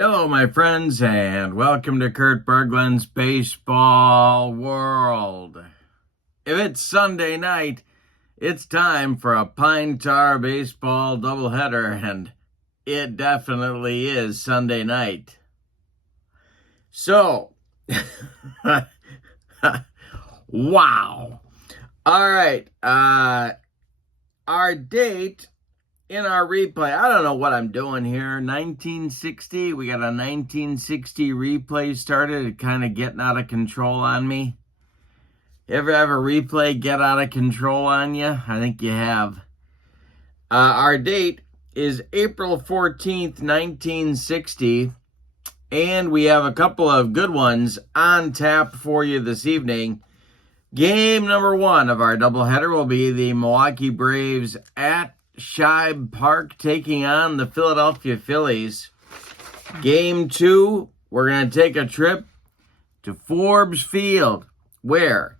Hello, my friends, and welcome to Kurt Berglund's Baseball World. If it's Sunday night, it's time for a Pine Tar Baseball doubleheader, and it definitely is Sunday night. So, wow. All right, our date in our replay, I don't know what I'm doing here. 1960, we got a 1960 replay started. It kind of getting out of control on me. Ever have a replay get out of control on you? I think you have. Our date is April 14th, 1960. And we have a couple of good ones on tap for you this evening. Game number one of our doubleheader will be the Milwaukee Braves at Shibe Park taking on the Philadelphia Phillies. Game two, we're going to take a trip to Forbes Field, where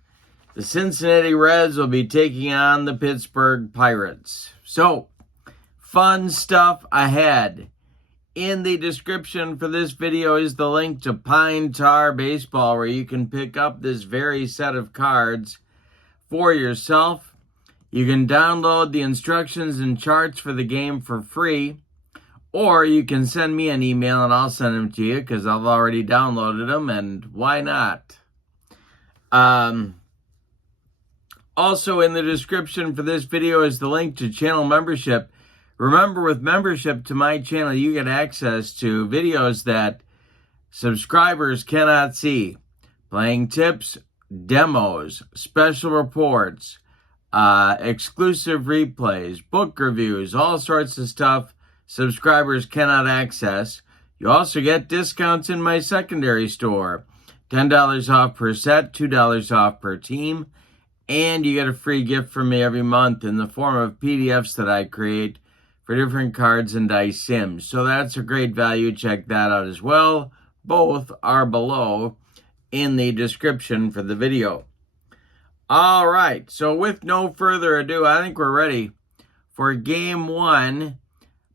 the Cincinnati Reds will be taking on the Pittsburgh Pirates. So, fun stuff ahead. In the description for this video is the link to Pine Tar Baseball, where you can pick up this very set of cards for yourself. You can download the instructions and charts for the game for free, or you can send me an email and I'll send them to you because I've already downloaded them, and why not? Also in the description for this video is the link to channel membership. Remember, with membership to my channel, you get access to videos that subscribers cannot see. Playing tips, demos, special reports, exclusive replays, book reviews, all sorts of stuff subscribers cannot access. You also get discounts in my secondary store. $10 off per set, $2 off per team, and you get a free gift from me every month in the form of PDFs that I create for different cards and dice sims. So that's a great value. Check that out as well. Both are below in the description for the video. All right, so with no further ado, I think we're ready for Game 1,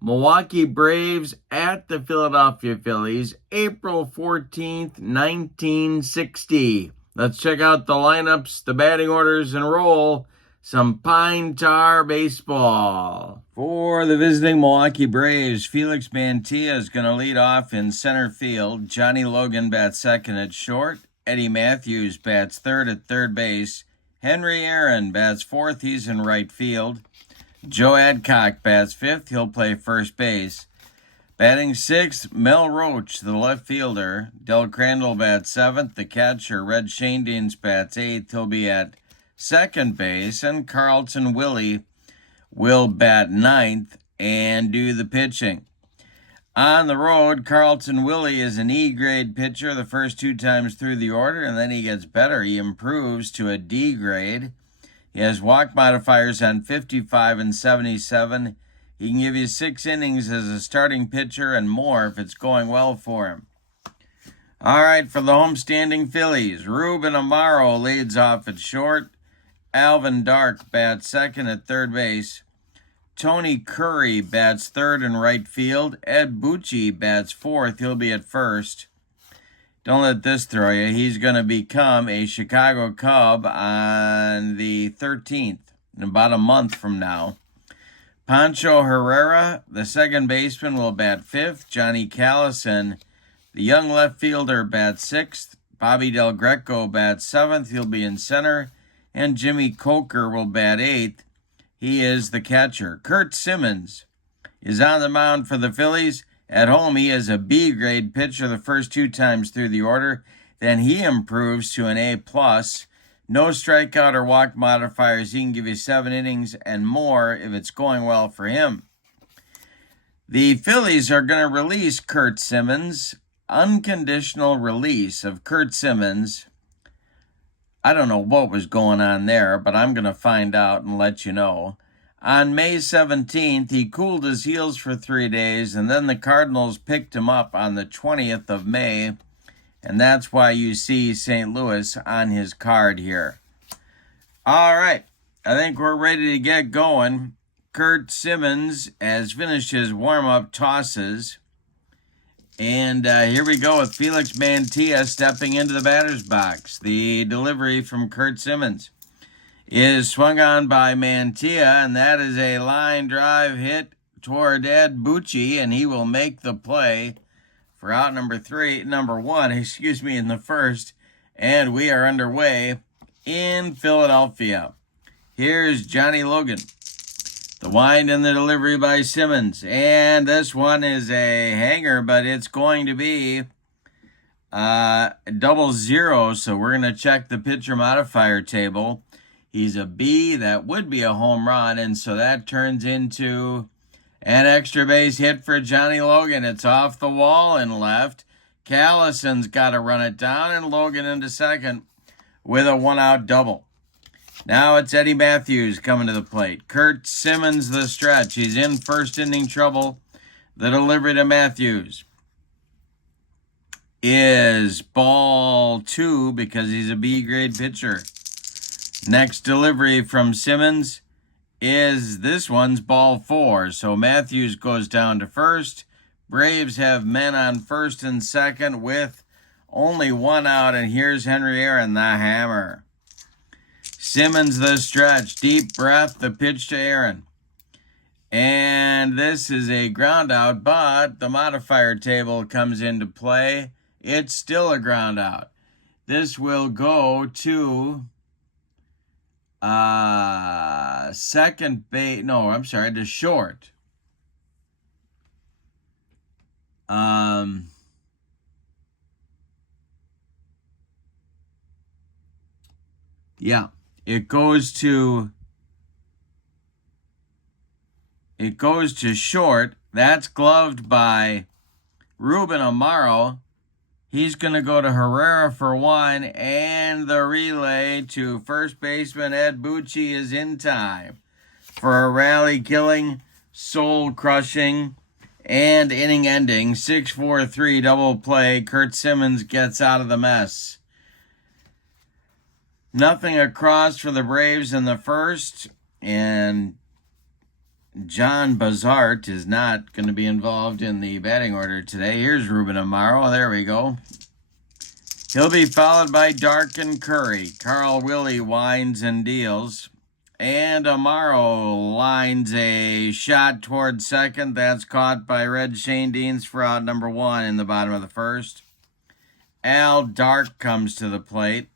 Milwaukee Braves at the Philadelphia Phillies, April 14th, 1960. Let's check out the lineups, the batting orders, and roll some Pine Tar Baseball. For the visiting Milwaukee Braves, Felix Mantilla is going to lead off in center field. Johnny Logan bats second at short. Eddie Matthews bats third at third base. Henry Aaron bats fourth. He's in right field. Joe Adcock bats fifth. He'll play first base. Batting sixth, Mel Roach, the left fielder. Del Crandall bats seventh. The catcher, Red Shanedeans, bats eighth. He'll be at second base. And Carlton Willie will bat ninth and do the pitching. On the road, Carlton Willie is an E-grade pitcher the first two times through the order, and then he gets better. He improves to a D grade. He has walk modifiers on 55 and 77. He can give you 6 innings as a starting pitcher and more if it's going well for him. All right, for the homestanding Phillies, Ruben Amaro leads off at short. Alvin Dark bats second at third base. Tony Curry bats third in right field. Ed Bucci bats fourth. He'll be at first. Don't let this throw you. He's going to become a Chicago Cub on the 13th, in about a month from now. Pancho Herrera, the second baseman, will bat fifth. Johnny Callison, the young left fielder, bats sixth. Bobby Del Greco bats seventh. He'll be in center. And Jimmy Coker will bat eighth. He is the catcher. Curt Simmons is on the mound for the Phillies. At home, he is a B-grade pitcher the first two times through the order. Then he improves to an A+. No strikeout or walk modifiers. He can give you 7 innings and more if it's going well for him. The Phillies are going to release Curt Simmons. Unconditional release of Curt Simmons. I don't know what was going on there, but I'm going to find out and let you know. On May 17th, he cooled his heels for 3 days, and then the Cardinals picked him up on the 20th of May, and that's why you see St. Louis on his card here. All right, I think we're ready to get going. Curt Simmons has finished his warm-up tosses, And here we go with Felix Mantilla stepping into the batter's box. The delivery from Curt Simmons is swung on by Mantilla, and that is a line drive hit toward Ed Bucci, and he will make the play for out number one, in the first, and we are underway in Philadelphia. Here's Johnny Logan. The wind and the delivery by Simmons. And this one is a hanger, but it's going to be 00. So we're going to check the pitcher modifier table. He's a B. That would be a home run. And so that turns into an extra base hit for Johnny Logan. It's off the wall and left. Callison's got to run it down, and Logan into second with a one-out double. Now it's Eddie Matthews coming to the plate. Curt Simmons the stretch. He's in first inning trouble. The delivery to Matthews is ball 2 because he's a B-grade pitcher. Next delivery from Simmons is this one's ball 4. So Matthews goes down to first. Braves have men on first and second with only one out. And here's Henry Aaron, the hammer. Simmons the stretch, deep breath, the pitch to Aaron. And this is a ground out, but the modifier table comes into play. It's still a ground out. This will go to second base. No, I'm sorry, to short. Yeah. It goes to short. That's gloved by Ruben Amaro. He's going to go to Herrera for 1, and the relay to first baseman Ed Bucci is in time for a rally-killing, soul-crushing, and inning-ending 6-4-3 double play. Curt Simmons gets out of the mess. Nothing across for the Braves in the first, and John Bazart is not going to be involved in the batting order today. Here's Ruben Amaro. There we go. He'll be followed by Dark and Curry. Carl Willie winds and deals, and Amaro lines a shot toward second. That's caught by Red Shane Deans for out number 1 in the bottom of the first. Al Dark comes to the plate.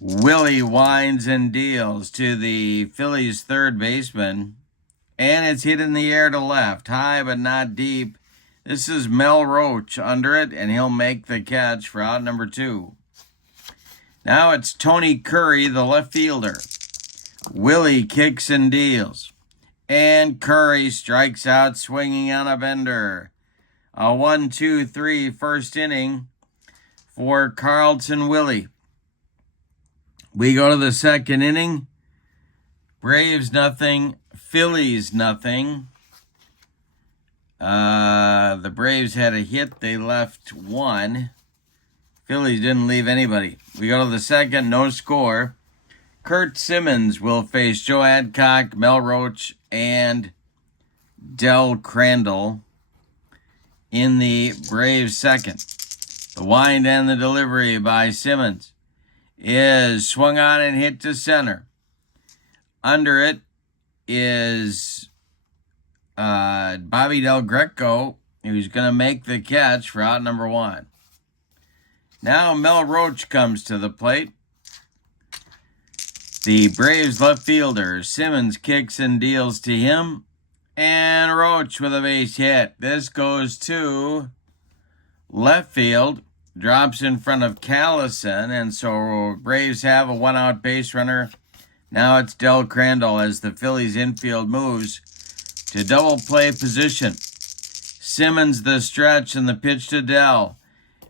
Willie winds and deals to the Phillies' third baseman, and it's hit in the air to left, high but not deep. This is Mel Roach under it, and he'll make the catch for out number 2. Now it's Tony Curry, the left fielder. Willie kicks and deals, and Curry strikes out swinging on a bender. A 1-2-3 first inning for Carlton Willie. We go to the second inning. Braves nothing, Phillies nothing. The Braves had a hit. They left 1. Phillies didn't leave anybody. We go to the second, no score. Curt Simmons will face Joe Adcock, Mel Roach, and Del Crandall in the Braves second. The wind and the delivery by Simmons is swung on and hit to center. Under it is Bobby Del Greco, who's going to make the catch for out number 1. Now Mel Roach comes to the plate. The Braves left fielder, Simmons kicks and deals to him, and Roach with a base hit. This goes to left field. Drops in front of Callison, and so Braves have a one-out base runner. Now it's Del Crandall as the Phillies infield moves to double play position. Simmons the stretch and the pitch to Del.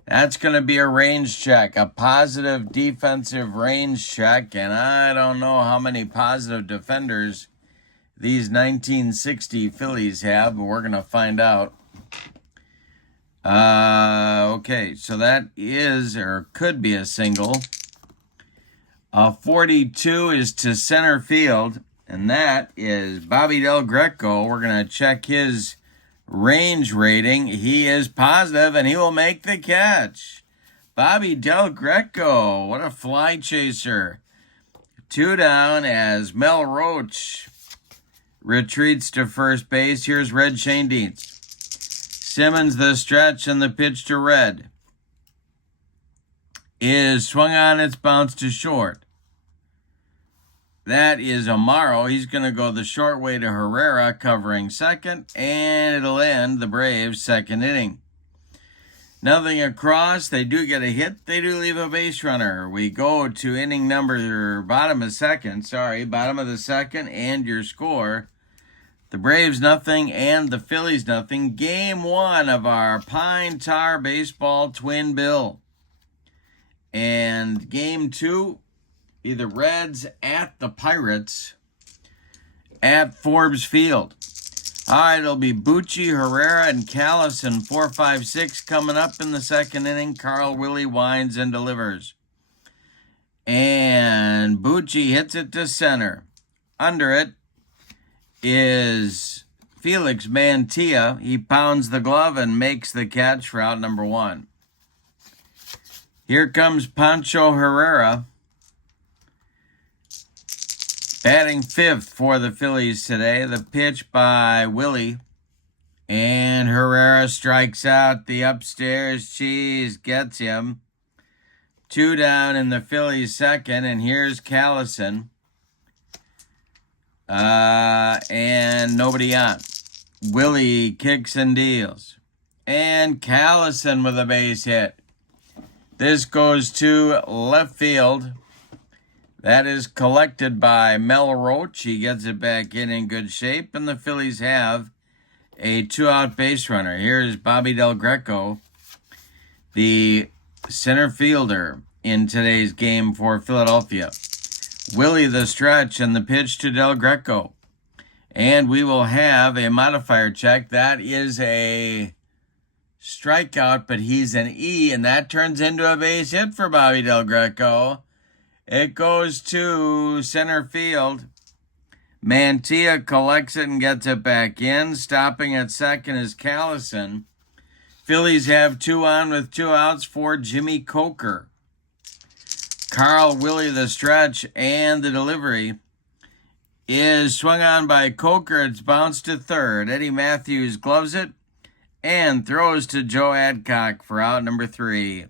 That's going to be a range check, a positive defensive range check, and I don't know how many positive defenders these 1960 Phillies have, but we're going to find out. Okay, so that is, or could be, a single. 42 is to center field, and that is Bobby Del Greco. We're going to check his range rating. He is positive, and he will make the catch. Bobby Del Greco, what a fly chaser. 2 down as Mel Roach retreats to first base. Here's Red Shandies. Simmons, the stretch, and the pitch to Red is swung on, it's bounced to short. That is Amaro. He's going to go the short way to Herrera, covering second, and it'll end the Braves' second inning. Nothing across. They do get a hit. They do leave a base runner. We go to inning bottom of the second, and your score. The Braves nothing and the Phillies nothing. Game 1 of our Pine Tar Baseball Twin Bill. And game 2, the Reds at the Pirates at Forbes Field. All right, it'll be Bucci, Herrera, and Callison, 4, 5, 6 coming up in the second inning. Carl Willie winds and delivers. And Bucci hits it to center. Under it is Felix Mantilla. He pounds the glove and makes the catch for out number 1. Here comes Pancho Herrera, batting 5th for the Phillies today. The pitch by Willie, and Herrera strikes out. The upstairs cheese gets him. 2 down in the Phillies second, and here's Callison. And nobody on. Willie kicks and deals. And Callison with a base hit. This goes to left field. That is collected by Mel Roach. He gets it back in good shape, and the Phillies have a 2-out base runner. Here's Bobby Del Greco, the center fielder in today's game for Philadelphia. Willie the stretch and the pitch to Del Greco. And we will have a modifier check. That is a strikeout, but he's an E, and that turns into a base hit for Bobby Del Greco. It goes to center field. Mantilla collects it and gets it back in. Stopping at second is Callison. Phillies have 2 on with 2 outs for Jimmy Coker. Carl Willie the stretch, and the delivery is swung on by Coker. It's bounced to third. Eddie Matthews gloves it and throws to Joe Adcock for out number 3.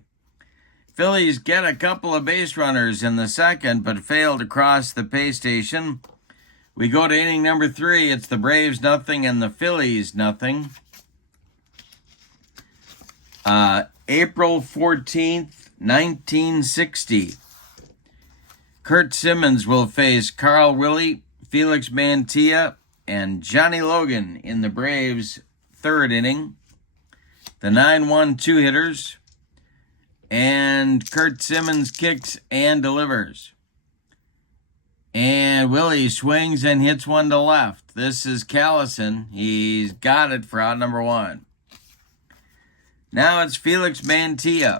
Phillies get a couple of base runners in the second, but fail to cross the pay station. We go to inning number 3. It's the Braves nothing and the Phillies nothing. April 14th, 1960. Curt Simmons will face Carl Willie, Felix Mantilla, and Johnny Logan in the Braves' third inning. The 9-1-2 hitters. And Curt Simmons kicks and delivers. And Willie swings and hits one to left. This is Callison. He's got it for out number 1. Now it's Felix Mantilla.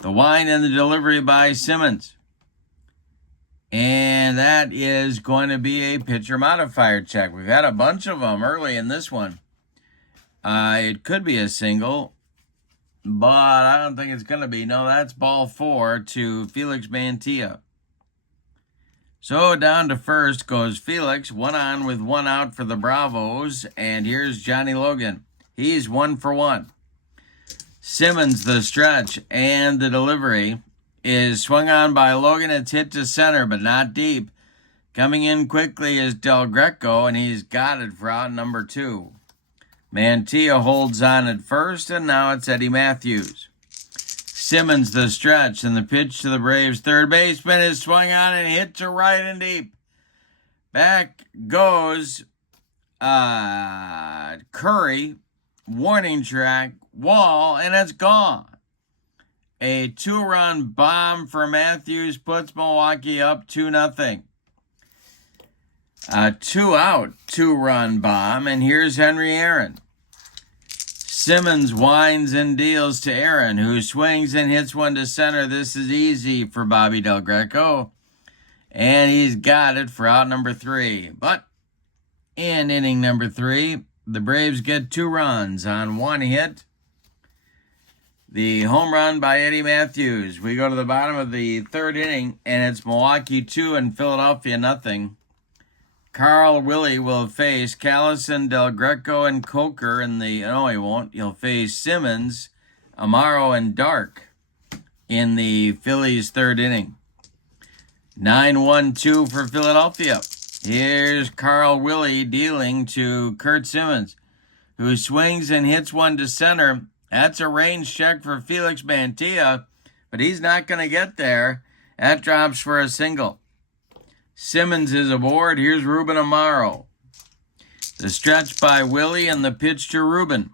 The wind and the delivery by Simmons. And that is going to be a pitcher modifier check. We've had a bunch of them early in this one. It could be a single, but I don't think it's going to be. No, that's ball 4 to Felix Mantilla. So down to first goes Felix. 1 on with 1 out for the Bravos. And here's Johnny Logan. He's 1 for 1. Simmons, the stretch, and the delivery is swung on by Logan. It's hit to center, but not deep. Coming in quickly is Del Greco, and he's got it for out number 2. Mantilla holds on at first, and now it's Eddie Matthews. Simmons, the stretch, and the pitch to the Braves' third baseman is swung on and hit to right and deep. Back goes Curry, warning track, wall, and it's gone. A 2-run bomb for Matthews puts Milwaukee up 2-0. A 2-out 2-run bomb, and here's Henry Aaron. Simmons winds and deals to Aaron, who swings and hits one to center. This is easy for Bobby Del Greco, and he's got it for out number 3. But in inning number 3, the Braves get 2 runs on 1 hit. The home run by Eddie Matthews. We go to the bottom of the 3rd inning, and it's Milwaukee 2 and Philadelphia nothing. Carl Willie will face Callison, Del Greco, and Coker in the... No, he won't. He'll face Simmons, Amaro, and Dark in the Phillies' 3rd inning. 9-1-2 for Philadelphia. Here's Carl Willie dealing to Kurt Simmons, who swings and hits one to center. That's a range check for Felix Mantilla, but he's not going to get there. That drops for a single. Simmons is aboard. Here's Ruben Amaro. The stretch by Willie and the pitch to Ruben.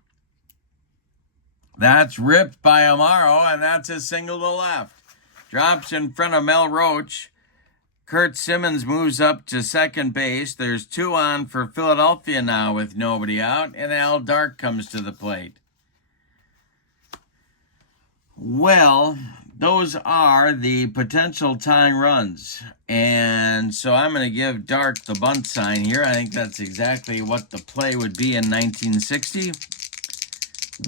That's ripped by Amaro, and that's a single to left. Drops in front of Mel Roach. Kurt Simmons moves up to second base. There's 2 on for Philadelphia now with nobody out, and Al Dark comes to the plate. Well, those are the potential tying runs. And so I'm going to give Dark the bunt sign here. I think that's exactly what the play would be in 1960.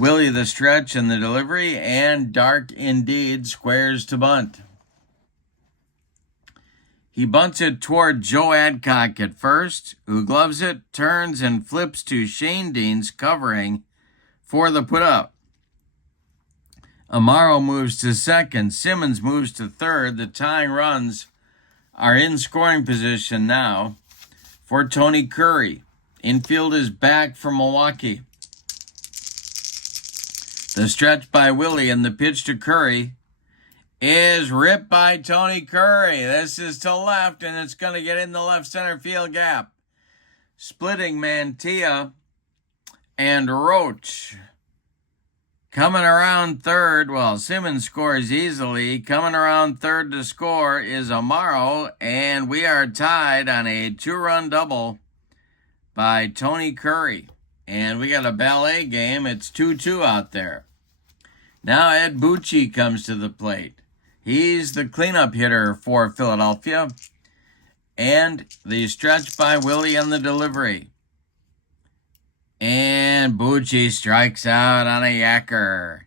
Willie the stretch and the delivery, and Dark indeed squares to bunt. He bunts it toward Joe Adcock at first, who gloves it, turns, and flips to Shane Deans covering for the put-up. Amaro moves to second. Simmons moves to third. The tying runs are in scoring position now for Tony Curry. Infield is back for Milwaukee. The stretch by Willie and the pitch to Curry is ripped by Tony Curry. This is to left, and it's going to get in the left center field gap. Splitting Mantilla and Roach. Coming around third, well, Simmons scores easily. Coming around third to score is Amaro, and we are tied on a 2-run double by Tony Curry. And we got a ballet game. It's 2-2 out there. Now Ed Bucci comes to the plate. He's the cleanup hitter for Philadelphia. And the stretch by Willie and the delivery. And Bucci strikes out on a yacker.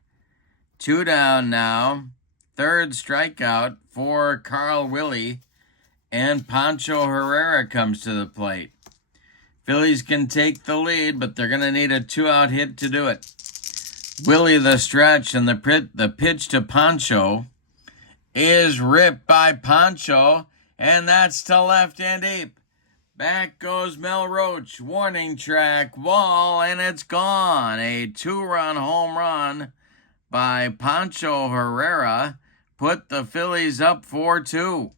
2 down now. 3rd strikeout for Carl Willie. And Pancho Herrera comes to the plate. Phillies can take the lead, but they're going to need a 2-out hit to do it. Willie the stretch, and the pitch to Pancho is ripped by Pancho, and that's to left and deep. Back goes Mel Roach, warning track, wall, and it's gone. A 2-run home run by Pancho Herrera put the Phillies up 4-2.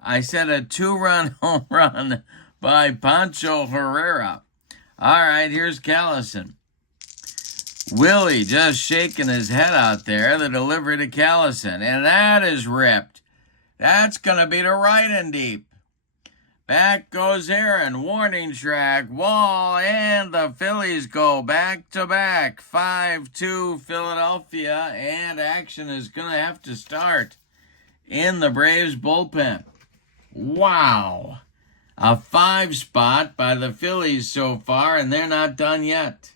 I said a 2-run home run by Pancho Herrera. All right, here's Callison. Willie just shaking his head out there. The delivery to Callison, and that is ripped. That's going to be to right and deep. Back goes Aaron, warning track, wall, and the Phillies go back-to-back. 5-2 Philadelphia, and action is going to have to start in the Braves bullpen. Wow. A 5 spot by the Phillies so far, and they're not done yet.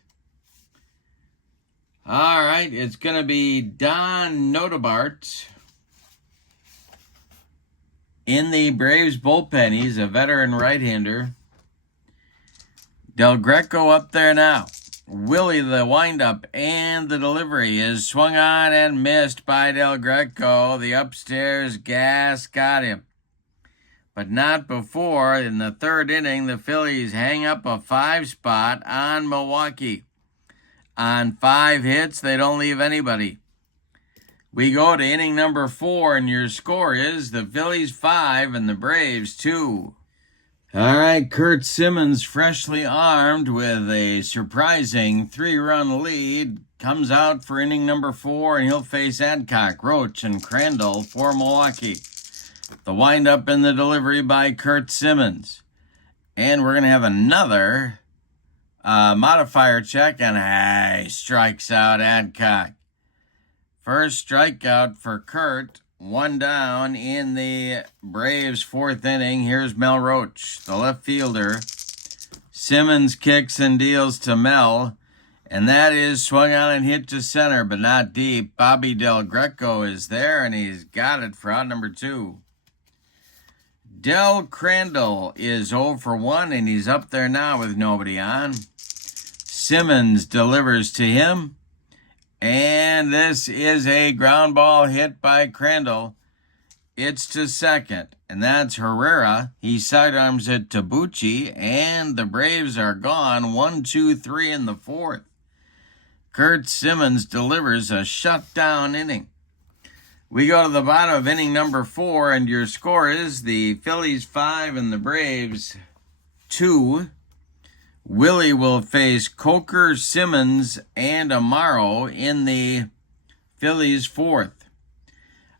All right, it's going to be Don Notebart in the Braves bullpen. He's a veteran right-hander. Del Greco up there now. Willie the windup and the delivery is swung on and missed by Del Greco. The upstairs gas got him. But not before, in the 3rd inning, the Phillies hang up a 5 spot on Milwaukee. On 5 hits, they don't leave anybody. We go to inning number 4, and your score is the Phillies 5 and the Braves 2. All right, Kurt Simmons, freshly armed with a surprising 3-run lead, comes out for inning number 4, and he'll face Adcock, Roach, and Crandall for Milwaukee. The windup and the delivery by Kurt Simmons. And we're going to have another modifier check, and he strikes out Adcock. First strikeout for Kurt. 1 down in the Braves' 4th inning. Here's Mel Roach, the left fielder. Simmons kicks and deals to Mel, and that is swung on and hit to center, but not deep. Bobby Del Greco is there, and he's got it for out number 2. Del Crandall is 0 for 1, and he's up there now with nobody on. Simmons delivers to him, and this is a ground ball hit by Crandall. It's to second, and that's Herrera. He sidearms it to Bucci, and the Braves are gone 1, 2, 3 in the 4th. Kurt Simmons delivers a shutdown inning. We go to the bottom of inning number 4, and your score is the Phillies 5 and the Braves 2. Willie will face Coker, Simmons, and Amaro in the Phillies 4th.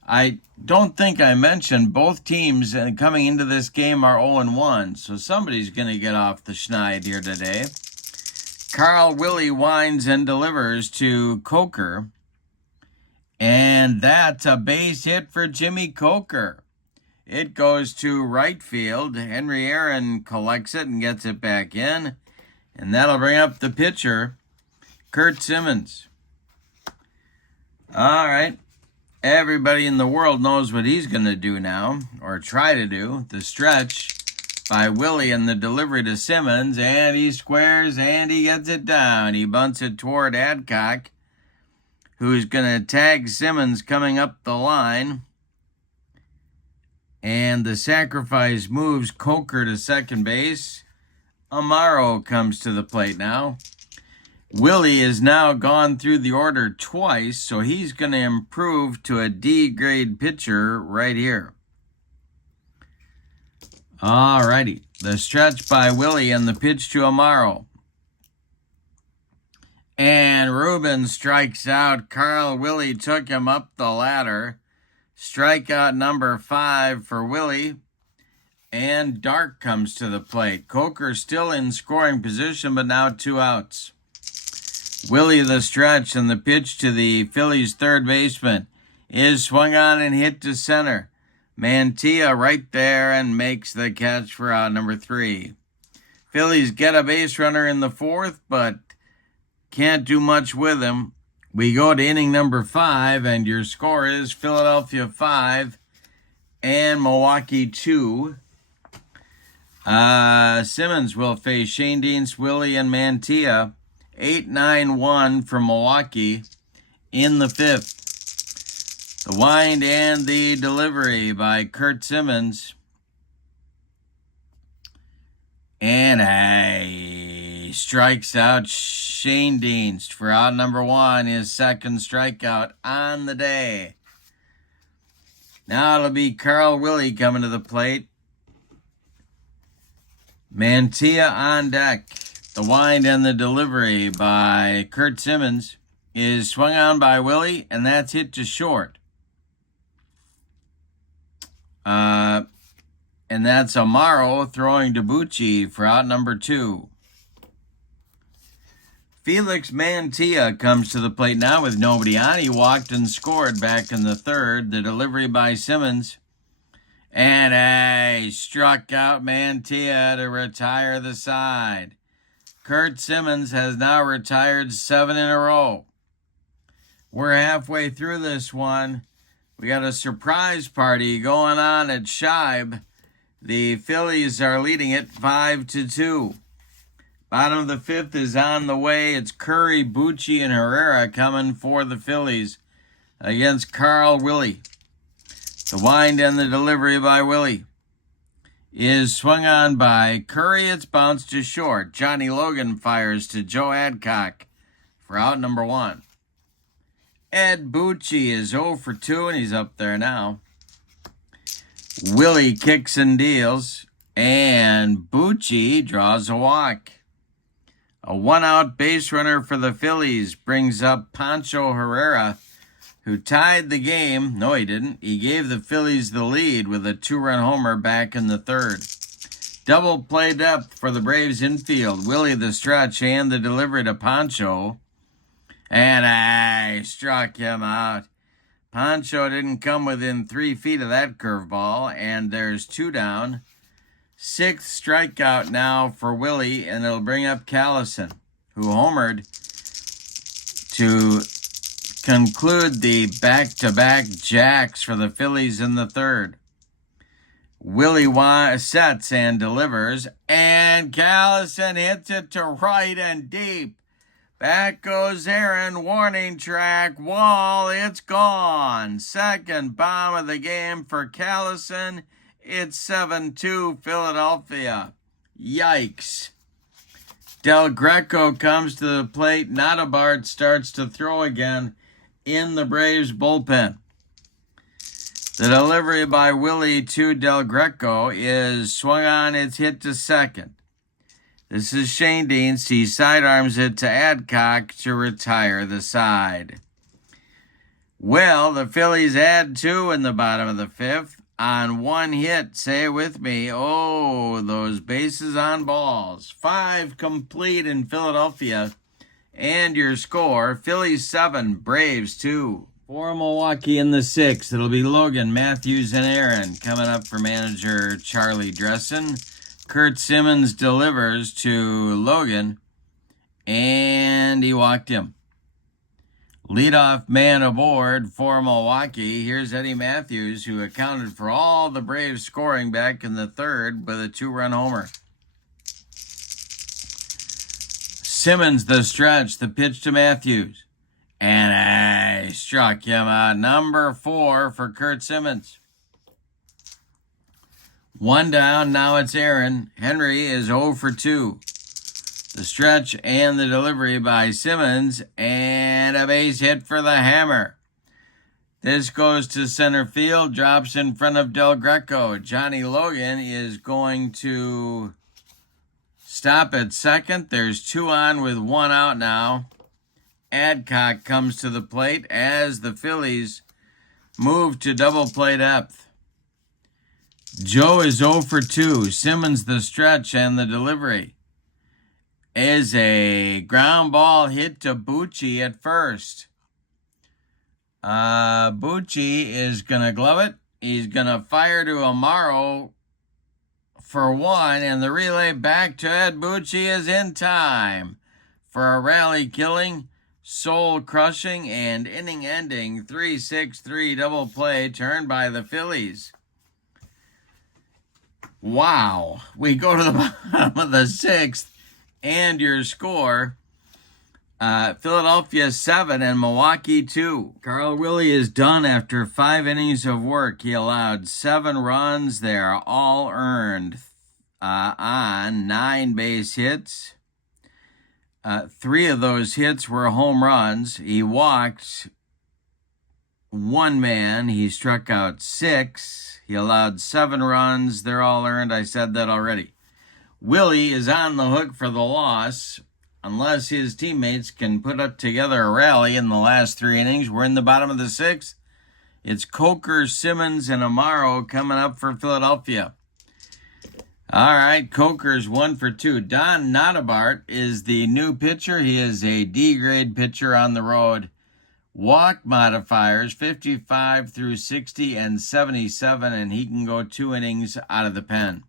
I don't think I mentioned both teams coming into this game are 0-1, so somebody's going to get off the schneid here today. Carl Willie winds and delivers to Coker, and that's a base hit for Jimmy Coker. It goes to right field. Henry Aaron collects it and gets it back in, and that'll bring up the pitcher, Kurt Simmons. All right. Everybody in the world knows what he's going to do now, or try to do. The stretch by Willie and the delivery to Simmons, and he squares and he gets it down. He bunts it toward Adcock, who's going to tag Simmons coming up the line. And the sacrifice moves Coker to second base. Amaro comes to the plate now. Willie is now gone through the order twice, so he's going to improve to a D-grade pitcher right here. All righty. The stretch by Willie and the pitch to Amaro. And Rubin strikes out. Carl Willie took him up the ladder. Strikeout number 5 for Willie. And Dark comes to the plate. Coker still in scoring position, but now 2 outs. Willie the stretch, and the pitch to the Phillies third baseman is swung on and hit to center. Mantilla right there and makes the catch for out number 3. Phillies get a base runner in the 4th, but can't do much with him. We go to inning number 5, and your score is Philadelphia 5 and Milwaukee 2. Simmons will face Shane Deans, Willie, and Mantilla. 8-9-1 for Milwaukee in the 5th. The wind and the delivery by Kurt Simmons. And he strikes out Shane Deans for out number 1, his second strikeout on the day. Now it'll be Carl Willie coming to the plate. Mantilla on deck. The wind and the delivery by Kurt Simmons is swung on by Willie, and that's hit to short. And that's Amaro throwing to Bucci for out number 2. Felix Mantilla comes to the plate now with nobody on. He walked and scored back in the 3rd. The delivery by Simmons. And he struck out Mantilla to retire the side. Kurt Simmons has now retired 7 in a row. We're halfway through this one. We got a surprise party going on at Scheib. The Phillies are leading it 5-2. Bottom of the 5th is on the way. It's Curry, Bucci, and Herrera coming for the Phillies against Carl Willie. The wind and the delivery by Willie is swung on by Curry. It's bounced to short. Johnny Logan fires to Joe Adcock for out number 1. Ed Bucci is 0 for 2, and he's up there now. Willie kicks and deals, and Bucci draws a walk. A 1-out base runner for the Phillies brings up Pancho Herrera, who tied the game. No, he didn't. He gave the Phillies the lead with a 2-run homer back in the 3rd. Double play depth for the Braves infield. Willie the stretch and the delivery to Pancho. And I struck him out. Pancho didn't come within 3 feet of that curveball, and there's 2 down. Sixth strikeout now for Willie, and it'll bring up Callison, who homered to conclude the back-to-back jacks for the Phillies in the third. Willie sets and delivers, and Callison hits it to right and deep. Back goes Aaron, warning track, wall, it's gone. Second bomb of the game for Callison. It's 7-2 Philadelphia. Yikes. Del Greco comes to the plate. Notabart starts to throw again in the Braves bullpen. The delivery by Willie to Del Greco is swung on, it's hit to second. This is Shane Deans. He sidearms it to Adcock to retire the side. Well, the Phillies add 2 in the bottom of the fifth on 1 hit. Say it with me. Oh, those bases on balls. 5 complete in Philadelphia. And your score, Phillies 7, Braves 2. For Milwaukee in the 6th, it'll be Logan, Matthews, and Aaron coming up for manager Charlie Dressen. Kurt Simmons delivers to Logan, and he walked him. Leadoff man aboard for Milwaukee. Here's Eddie Matthews, who accounted for all the Braves scoring back in the third with a 2-run homer. Simmons the stretch, the pitch to Matthews. And I struck him out. Number 4 for Kurt Simmons. 1 down, now it's Aaron. Henry is 0 for 2. The stretch and the delivery by Simmons, and a base hit for the hammer. This goes to center field, drops in front of Del Greco. Johnny Logan is going to stop at second. There's 2 on with 1 out now. Adcock comes to the plate as the Phillies move to double play depth. Joe is 0 for 2. Simmons the stretch and the delivery is a ground ball hit to Bucci at first. Bucci is going to glove it. He's going to fire to Amaro for 1, and the relay back to Ed Bucci is in time for a rally-killing, soul-crushing, and inning-ending 3-6-3 double play turned by the Phillies. Wow. We go to the bottom of the 6th, and your score, Philadelphia 7 and Milwaukee 2. Carl Willie is done after 5 innings of work. He allowed 7 runs. They are all earned on 9 base hits. 3 of those hits were home runs. He walked 1 man. He struck out 6. He allowed 7 runs. They're all earned. I said that already. Willie is on the hook for the loss unless his teammates can put up together a rally in the last 3 innings. We're in the bottom of the 6th. It's Coker, Simmons, and Amaro coming up for Philadelphia. All right, Coker's 1 for 2. Don Notabart is the new pitcher. He is a D-grade pitcher on the road. Walk modifiers, 55 through 60 and 77, and he can go 2 innings out of the pen.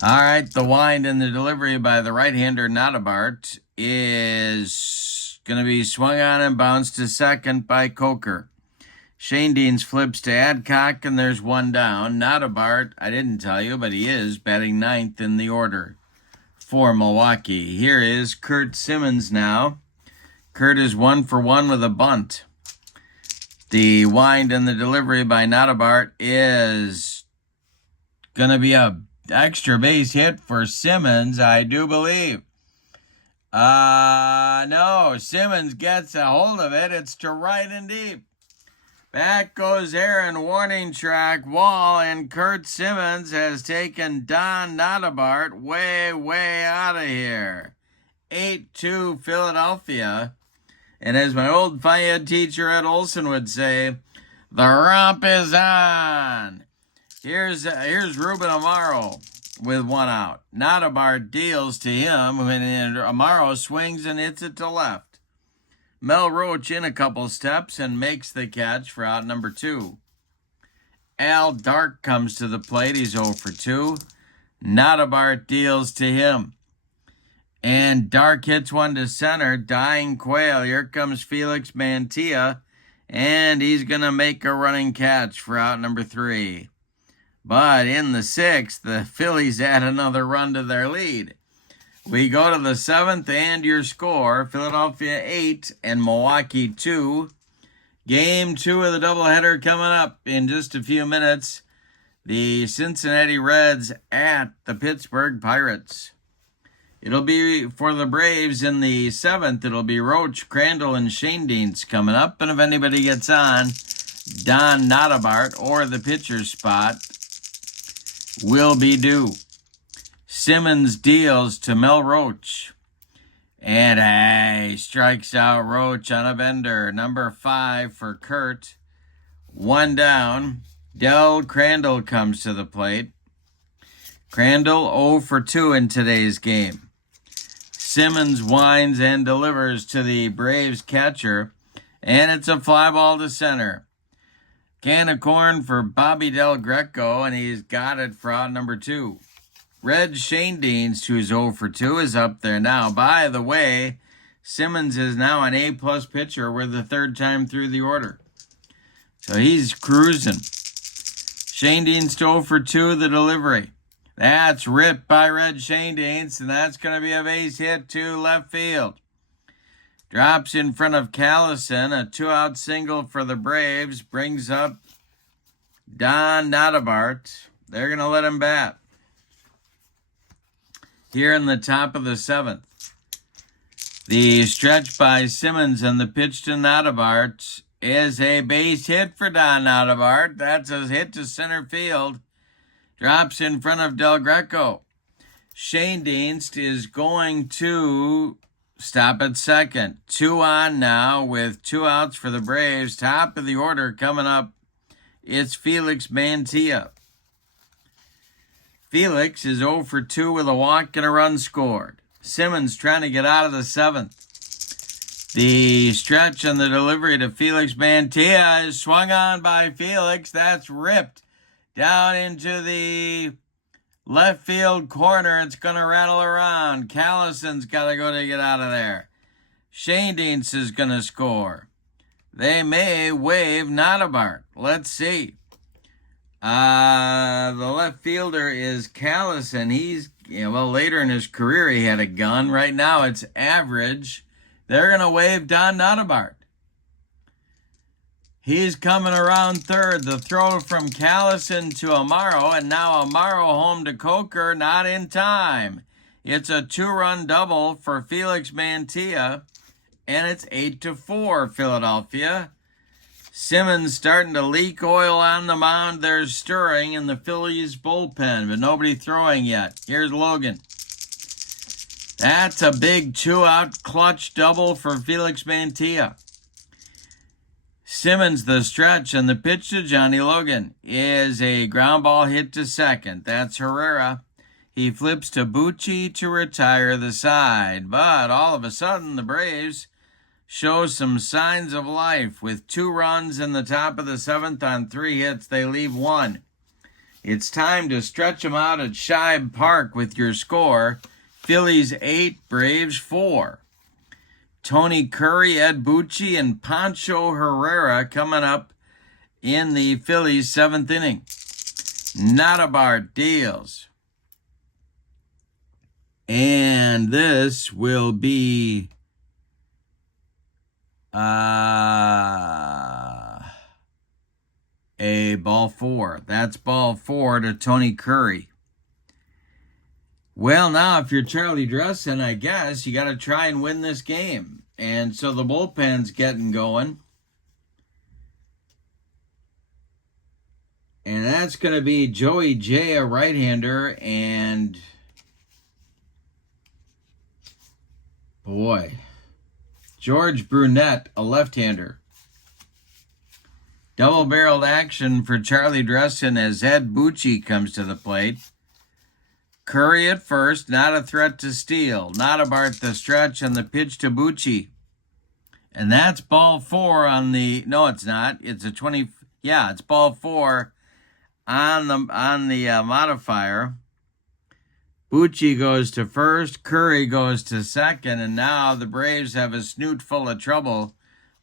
All right, the wind and the delivery by the right-hander Notabart is going to be swung on and bounced to second by Coker. Shane Deans flips to Adcock, and there's 1 down. Notabart, I didn't tell you, but he is batting 9th in the order for Milwaukee. Here is Kurt Simmons now. Kurt is 1 for 1 with a bunt. The wind and the delivery by Notabart is going to be a extra base hit for Simmons, I do believe. No, Simmons gets a hold of it. It's to right and deep. Back goes Aaron, warning track, wall, and Kurt Simmons has taken Don Notabart way out of here. 8-2 Philadelphia. And as my old Phi-Ed teacher Ed Olson would say, the romp is on. Here's Ruben Amaro with 1 out. Notabart deals to him when Amaro swings and hits it to left. Mel Roach in a couple steps and makes the catch for out number 2. Al Dark comes to the plate. He's 0 for 2. Notabart deals to him. And Dark hits one to center. Dying Quail. Here comes Felix Mantilla. And he's going to make a running catch for out number 3. But in the 6th, the Phillies add another run to their lead. We go to the 7th and your score. Philadelphia 8 and Milwaukee 2. Game 2 of the doubleheader coming up in just a few minutes. The Cincinnati Reds at the Pittsburgh Pirates. It'll be for the Braves in the 7th. It'll be Roach, Crandall, and Schoendienst coming up. And if anybody gets on, Don Notabart or the pitcher spot will be due. Simmons deals to Mel Roach. And he strikes out Roach on a bender. Number 5 for Kurt. 1 down. Del Crandall comes to the plate. Crandall 0 for 2 in today's game. Simmons winds and delivers to the Braves catcher. And it's a fly ball to center. Can of corn for Bobby Del Greco, and he's got it for out number 2. Red Schoendienst, who's 0 for 2, is up there now. By the way, Simmons is now an A-plus pitcher. We're the 3rd time through the order. So he's cruising. Schoendienst 0 for 2, the delivery. That's ripped by Red Schoendienst, and that's going to be a base hit to left field. Drops in front of Callison. A 2-out single for the Braves. Brings up Don Notabart. They're going to let him bat. Here in the top of the 7th. The stretch by Simmons and the pitch to Notabart is a base hit for Don Notabart. That's a hit to center field. Drops in front of Del Greco. Schoendienst is going to stop at second. 2 on now with 2 outs for the Braves. Top of the order coming up. It's Felix Mantilla. Felix is 0 for 2 with a walk and a run scored. Simmons trying to get out of the 7th. The stretch and the delivery to Felix Mantilla is swung on by Felix. That's ripped down into the left field corner. It's going to rattle around. Callison's got to go to get out of there. Schoendienst is going to score. They may waive Notabart. Let's see. The left fielder is Callison. He's, later in his career he had a gun. Right now it's average. They're going to waive Don Notabart. He's coming around 3rd. The throw from Callison to Amaro, and now Amaro home to Coker, not in time. It's a 2-run double for Felix Mantilla, and it's 8-4 Philadelphia. Simmons starting to leak oil on the mound. There's stirring in the Phillies bullpen, but nobody throwing yet. Here's Logan. That's a big 2-out clutch double for Felix Mantilla. Simmons, the stretch, and the pitch to Johnny Logan is a ground ball hit to second. That's Herrera. He flips to Bucci to retire the side. But all of a sudden, the Braves show some signs of life. With 2 runs in the top of the 7th on 3 hits, they leave 1. It's time to stretch them out at Shibe Park with your score. Phillies 8, Braves 4. Tony Curry, Ed Bucci, and Pancho Herrera coming up in the Phillies 7th inning. Notabart deals. And this will be a ball 4. That's ball 4 to Tony Curry. Well, now, if you're Charlie Dressen, I guess you got to try and win this game. And so the bullpen's getting going. And that's going to be Joey J, a right-hander, and George Brunette, a left-hander. Double-barreled action for Charlie Dressen as Ed Bucci comes to the plate. Curry at first, not a threat to steal. Notabart the stretch and the pitch to Bucci. And that's ball 4 on the, no it's not, it's a 20, it's ball 4 on the modifier. Bucci goes to first. Curry goes to second. And now the Braves have a snoot full of trouble.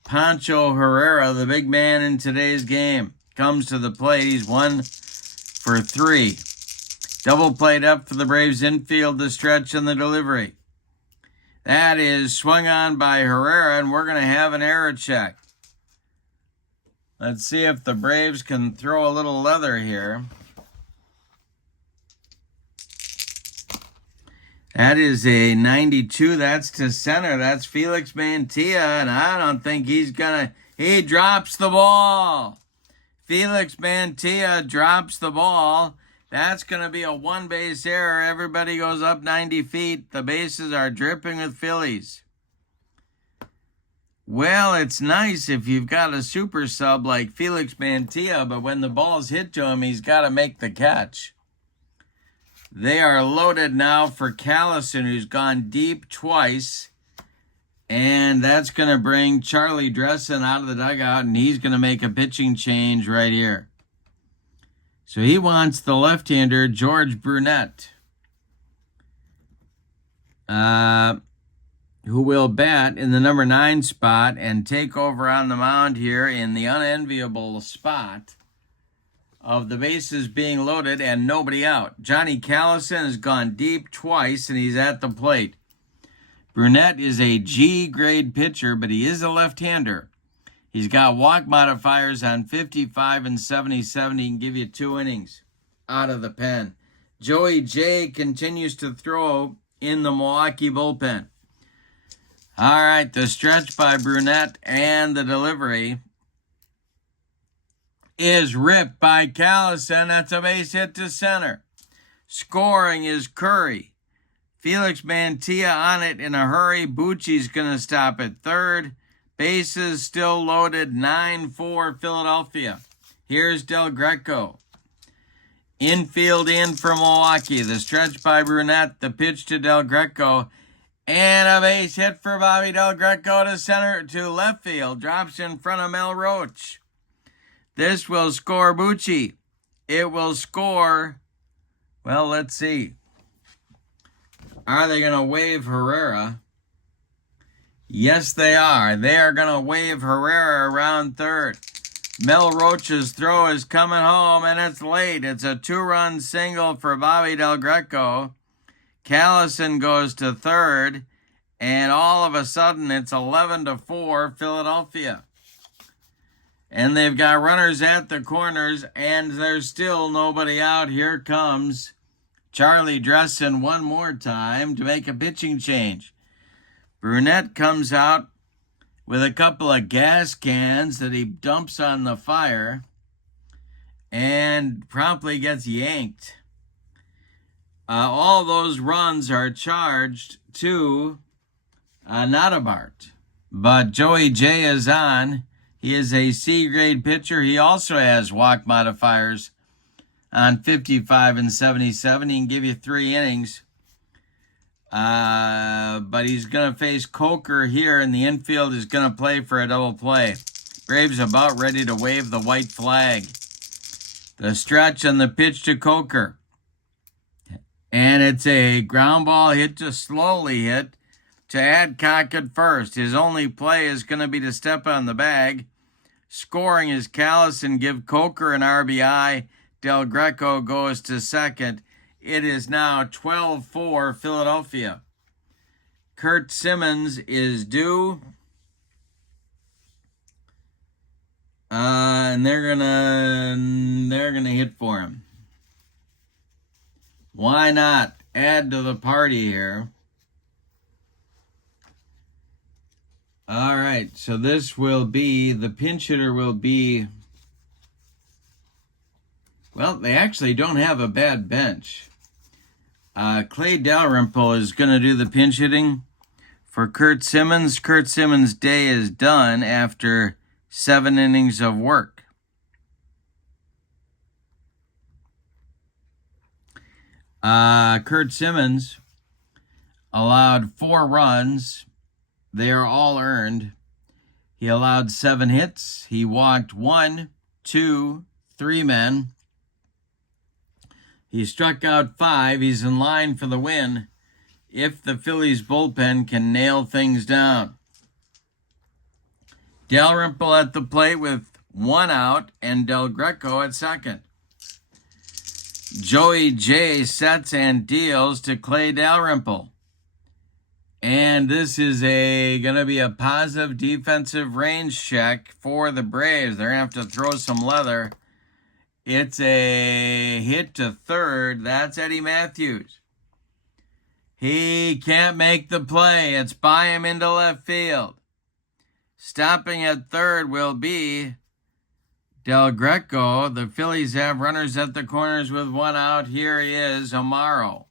Pancho Herrera, the big man in today's game, comes to the plate. He's 1 for 3. Double played up for the Braves infield, the stretch and the delivery. That is swung on by Herrera, and we're going to have an error check. Let's see if the Braves can throw a little leather here. That is a 92. That's to center. That's Felix Mantilla, and I don't think he's going to... He drops the ball. Felix Mantilla drops the ball. That's going to be a one-base error. Everybody goes up 90 feet. The bases are dripping with Phillies. Well, it's nice if you've got a super sub like Felix Mantilla, but when the ball's hit to him, he's got to make the catch. They are loaded now for Callison, who's gone deep twice. And that's going to bring Charlie Dressen out of the dugout, and he's going to make a pitching change right here. So he wants the left-hander, George Brunette, who will bat in the number 9 spot and take over on the mound here in the unenviable spot of the bases being loaded and nobody out. Johnny Callison has gone deep twice, and he's at the plate. Brunette is a G-grade pitcher, but he is a left-hander. He's got walk modifiers on 55 and 77. He can give you 2 innings out of the pen. Joey J continues to throw in the Milwaukee bullpen. All right, the stretch by Brunette and the delivery is ripped by Callison. That's a base hit to center. Scoring is Curry. Felix Mantilla on it in a hurry. Bucci's going to stop at third. Bases still loaded, 9-4 Philadelphia. Here's Del Greco. Infield in for Milwaukee. The stretch by Brunette, the pitch to Del Greco, and a base hit for Bobby Del Greco to center, to left field. Drops in front of Mel Roach. This will score Bucci. It will score, well, let's see. Are they going to wave Herrera? Yes, they are. They are going to wave Herrera around third. Mel Roach's throw is coming home, and it's late. It's a 2-run single for Bobby Del Greco. Callison goes to third, and all of a sudden it's 11-4 Philadelphia. And they've got runners at the corners, and there's still nobody out. Here comes Charlie Dressen one more time to make a pitching change. Brunette comes out with a couple of gas cans that he dumps on the fire and promptly gets yanked. All those runs are charged to Notabart. But Joey J is on. He is a C-grade pitcher. He also has walk modifiers on 55 and 77. He can give you 3 innings. But he's going to face Coker here, and the infield is going to play for a double play. Braves about ready to wave the white flag. The stretch and the pitch to Coker. And it's a ground ball hit to slowly hit to Adcock at first. His only play is going to be to step on the bag. Scoring is Callison, give Coker an RBI. Del Greco goes to second. It is now 12-4 Philadelphia. Kurt Simmons is due. And they're gonna hit for him. Why not add to the party here? All right, so this will be, the pinch hitter will be, well, they actually don't have a bad bench. Clay Dalrymple is going to do the pinch hitting for Kurt Simmons. Kurt Simmons' day is done after 7 innings of work. Kurt Simmons allowed 4 runs. They are all earned. He allowed 7 hits. He walked 1, 2, 3 men. He struck out 5. He's in line for the win if the Phillies bullpen can nail things down. Dalrymple at the plate with 1 out and Del Greco at second. Joey J sets and deals to Clay Dalrymple. And this is going to be a positive defensive range check for the Braves. They're going to have to throw some leather. It's a hit to third. That's Eddie Matthews. He can't make the play. It's by him into left field. Stopping at third will be Del Greco. The Phillies have runners at the corners with 1 out. Here he is, Amaro.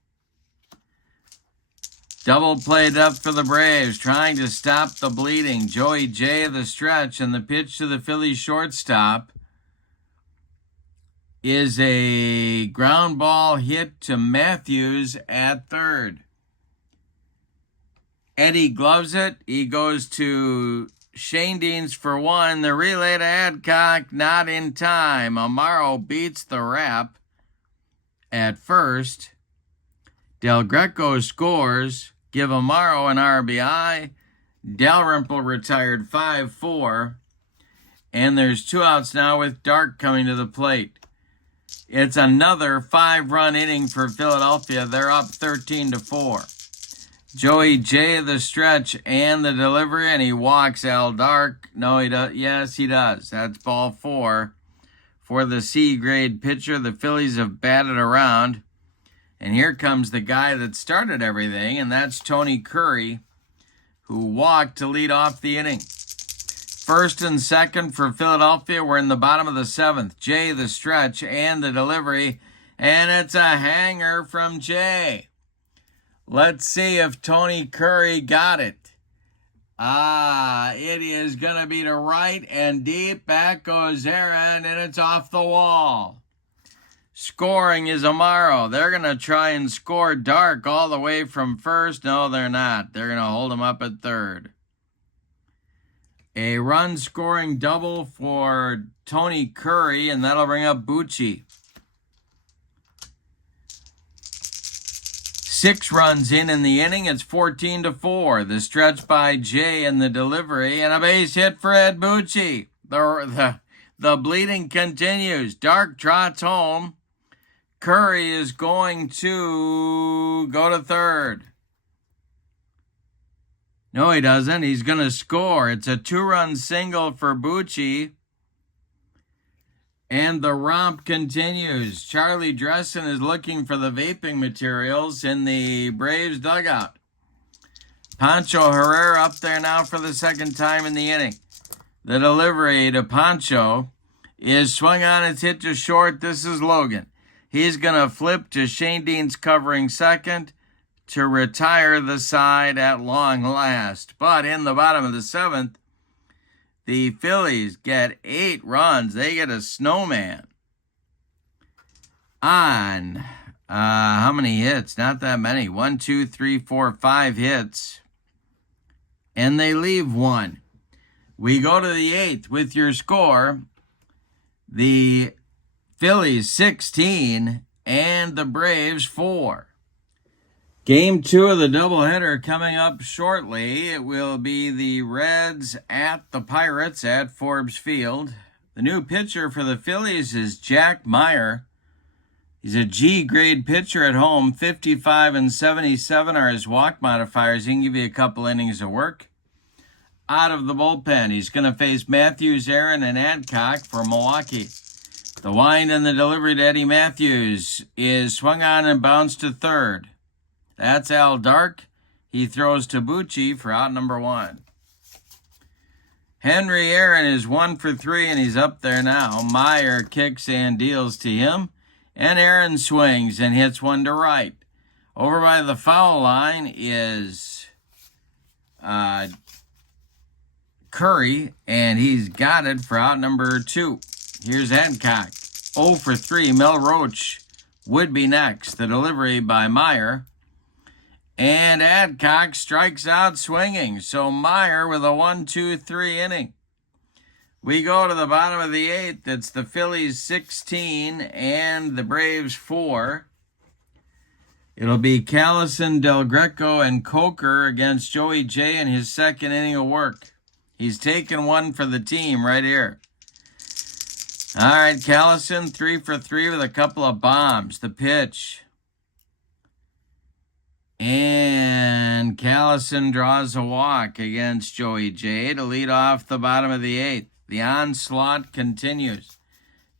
Double played up for the Braves, trying to stop the bleeding. Joey J the stretch, and the pitch to the Phillies shortstop is a ground ball hit to Matthews at third. Eddie gloves it. He goes to Shane Deans for 1. The relay to Adcock, not in time. Amaro beats the wrap at first. Del Greco scores. Give Amaro an RBI. Dalrymple retired 5-4. And there's 2 outs now with Dark coming to the plate. It's another 5-run inning for Philadelphia. They're up 13-4. Joey J the stretch and the delivery, and he walks Al Dark. No, he does. Yes, he does. That's ball 4 for the C-grade pitcher. The Phillies have batted around. And here comes the guy that started everything, and that's Tony Curry, who walked to lead off the inning. First and second for Philadelphia. We're in the bottom of the 7th. Jay the stretch and the delivery, and it's a hanger from Jay. Let's see if Tony Curry got it. It is going to be to right and deep. Back goes Aaron, and it's off the wall. Scoring is Amaro. They're going to try and score Dark all the way from first. No, they're not. They're going to hold him up at third. A run-scoring double for Tony Curry, and that'll bring up Bucci. 6 runs in the inning. It's 14-4. The stretch by Jay and the delivery, and a base hit for Ed Bucci. The bleeding continues. Dark trots home. Curry is going to go to third. No, he doesn't. He's going to score. It's a 2-run single for Bucci. And the romp continues. Charlie Dressen is looking for the vaping materials in the Braves dugout. Pancho Herrera up there now for the second time in the inning. The delivery to Pancho is swung on. It's hit to short. This is Logan. He's going to flip to Shane Deans covering second to retire the side at long last. But in the bottom of the 7th, the Phillies get 8 runs. They get a snowman on how many hits? Not that many. 1, 2, 3, 4, 5 hits. And they leave 1. We go to the 8th with your score. The Phillies 16 and the Braves 4. Game 2 of the doubleheader coming up shortly. It will be the Reds at the Pirates at Forbes Field. The new pitcher for the Phillies is Jack Meyer. He's a G-grade pitcher at home. 55 and 77 are his walk modifiers. He can give you a couple innings of work. Out of the bullpen, he's going to face Matthews, Aaron, and Adcock for Milwaukee. The wind and the delivery to Eddie Matthews is swung on and bounced to third. That's Al Dark. He throws to Bucci for out number 1. Henry Aaron is 1 for 3, and he's up there now. Meyer kicks and deals to him, and Aaron swings and hits one to right. Over by the foul line is Curry, and he's got it for out number 2. Here's Adcock. 0 for 3. Mel Roach would be next. The delivery by Meyer. And Adcock strikes out swinging. So Meyer with a 1-2-3 inning. We go to the bottom of the 8th. It's the Phillies 16 and the Braves 4. It'll be Callison, Del Greco, and Coker against Joey J in his second inning of work. He's taking one for the team right here. All right, Callison, 3 for 3 with a couple of bombs. The pitch. And Callison draws a walk against Joey J to lead off the bottom of the 8th. The onslaught continues.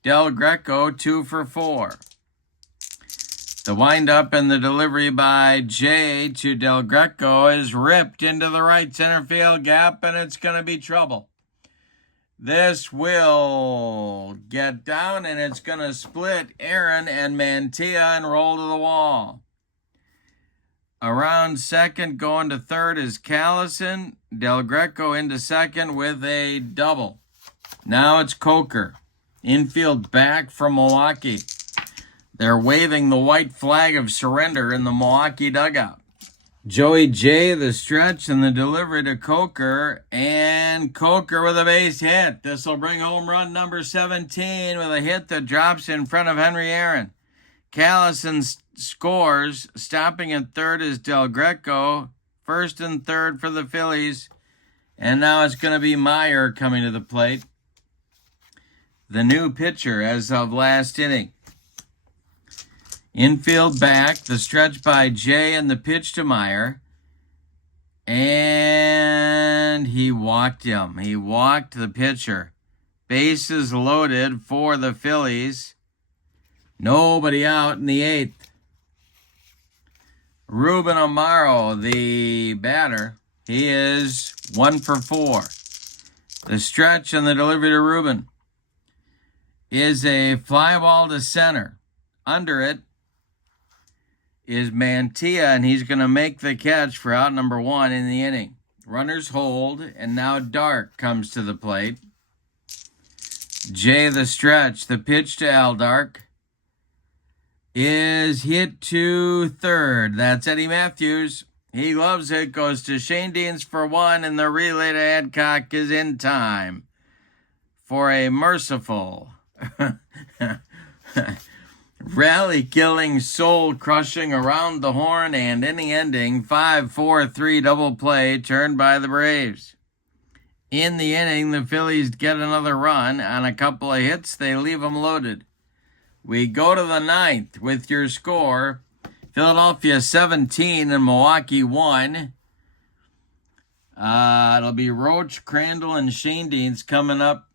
Del Greco, 2 for 4. The windup and the delivery by Jay to Del Greco is ripped into the right center field gap, and it's going to be trouble. This will get down, and it's going to split Aaron and Mantilla and roll to the wall. Around second, going to third is Callison. Del Greco into second with a double. Now it's Coker. Infield back from Milwaukee. They're waving the white flag of surrender in the Milwaukee dugout. Joey J, the stretch and the delivery to Coker, and Coker with a base hit. This will bring home run number 17 with a hit that drops in front of Henry Aaron. Callison scores. Stopping at third is Del Greco. First and third for the Phillies. And now it's going to be Meyer coming to the plate. The new pitcher as of last inning. Infield back, the stretch by Jay and the pitch to Meyer. And he walked him. He walked the pitcher. Bases loaded for the Phillies. Nobody out in the 8th. Ruben Amaro, the batter, he is 1 for 4. The stretch and the delivery to Ruben is a fly ball to center. Under it is Mantilla, and he's going to make the catch for out number 1 in the inning. Runners hold, and now Dark comes to the plate. Jay the stretch, the pitch to Al Dark is hit to third. That's Eddie Matthews. He loves it, goes to Shane Deans for 1, and the relay to Adcock is in time for a merciful rally-killing, soul-crushing, around the horn and inning-ending 5-4-3 double play turned by the Braves. In the inning, the Phillies get another run. On a couple of hits, they leave them loaded. We go to the 9th with your score. Philadelphia 17 and Milwaukee 1. It'll be Roach, Crandall, and Shane Deans coming up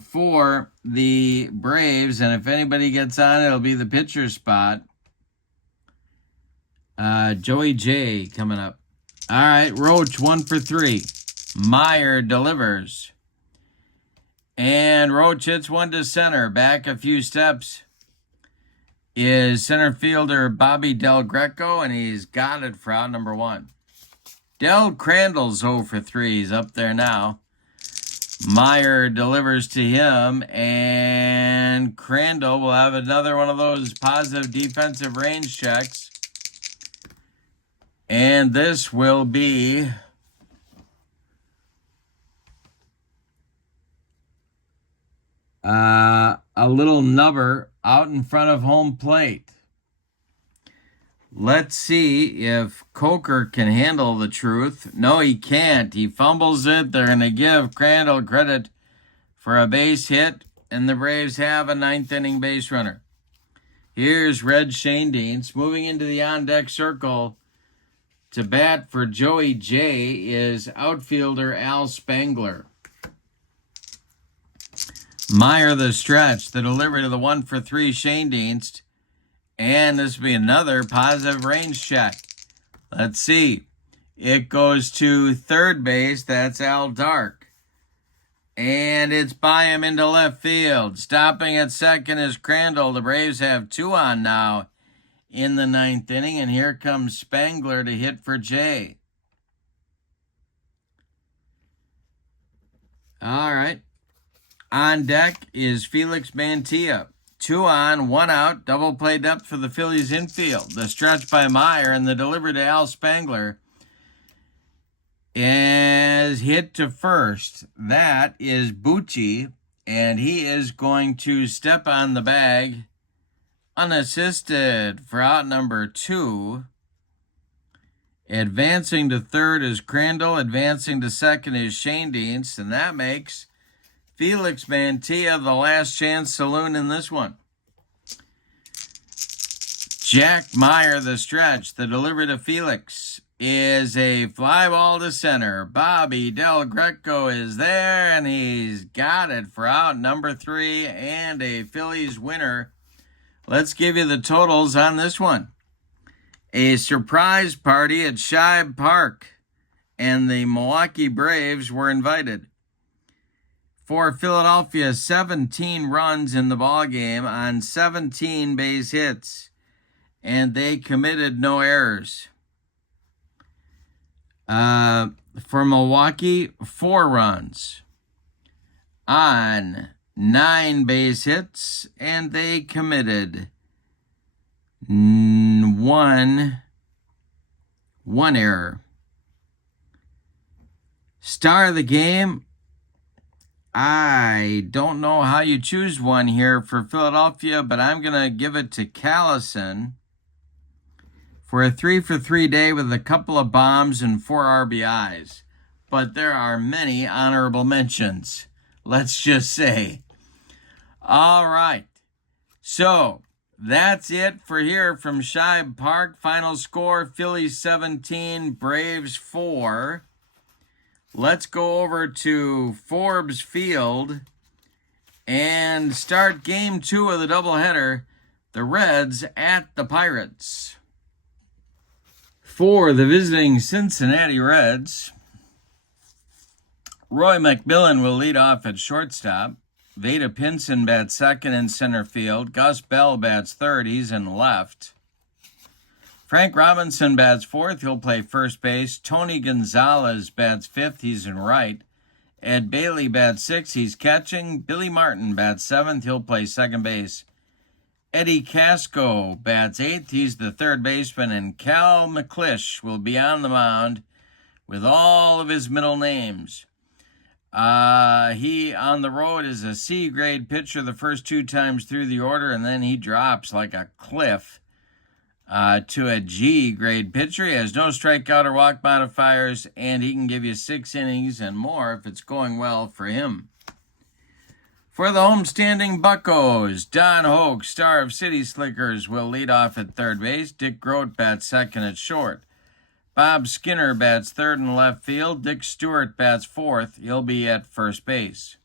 for the Braves, and if anybody gets on, it'll be the pitcher spot. Joey J coming up. All right, Roach 1 for 3. Meyer delivers. And Roach hits one to center. Back a few steps is center fielder Bobby Del Greco, and he's got it for out number 1. Del Crandall's 0 for 3. He's up there now. Meyer delivers to him, and Crandall will have another one of those positive defensive range checks. And this will be a little nubber out in front of home plate. Let's see if Coker can handle the truth. No, he can't. He fumbles it. They're going to give Crandall credit for a base hit, and the Braves have a 9th inning base runner. Here's Red Shane Deans moving into the on-deck circle. To bat for Joey J is outfielder Al Spangler. Meyer the stretch, the delivery to the 1 for 3 Shane Deans. And this will be another positive range check. Let's see. It goes to third base. That's Al Dark. And it's by him into left field. Stopping at second is Crandall. The Braves have 2 on now in the 9th inning. And here comes Spangler to hit for Jay. All right. On deck is Felix Mantilla. 2 on, 1 out, double play depth for the Phillies infield. The stretch by Meyer and the delivery to Al Spangler is hit to first. That is Bucci, and he is going to step on the bag unassisted for out number 2. Advancing to third is Crandall. Advancing to second is Shane Deans. And that makes Felix Mantilla the last chance saloon in this one. Jack Meyer, the stretch. The delivery to Felix is a fly ball to center. Bobby Del Greco is there, and he's got it for out number 3 and a Phillies winner. Let's give you the totals on this one. A surprise party at Shibe Park, and the Milwaukee Braves were invited. For Philadelphia, 17 runs in the ballgame on 17 base hits, and they committed no errors. For Milwaukee, 4 runs on 9 base hits, and they committed one error. Star of the game, I don't know how you choose one here for Philadelphia, but I'm going to give it to Callison for a 3-for-3 day with a couple of bombs and 4 RBIs. But there are many honorable mentions, let's just say. All right. So that's it for here from Shibe Park. Final score, Phillies 17, Braves 4. Let's go over to Forbes Field and start game 2 of the doubleheader. The Reds at the Pirates. For the visiting Cincinnati Reds, Roy McMillan will lead off at shortstop. Vada Pinson bats second in center field. Gus Bell bats third. He's in left. Frank Robinson bats fourth. He'll play first base. Tony Gonzalez bats fifth. He's in right. Ed Bailey bats sixth. He's catching. Billy Martin bats seventh. He'll play second base. Eddie Casco bats eighth. He's the third baseman. And Cal McClish will be on the mound with all of his middle names. He on the road is a C-grade pitcher the first 2 times through the order, and then he drops like a cliff to a G-grade pitcher. He has no strikeout or walk modifiers, and he can give you 6 innings and more if it's going well for him. For the homestanding Buccos, Don Hoke, star of City Slickers, will lead off at third base. Dick Grote bats second at short. Bob Skinner bats third in left field. Dick Stewart bats fourth. He'll be at first base.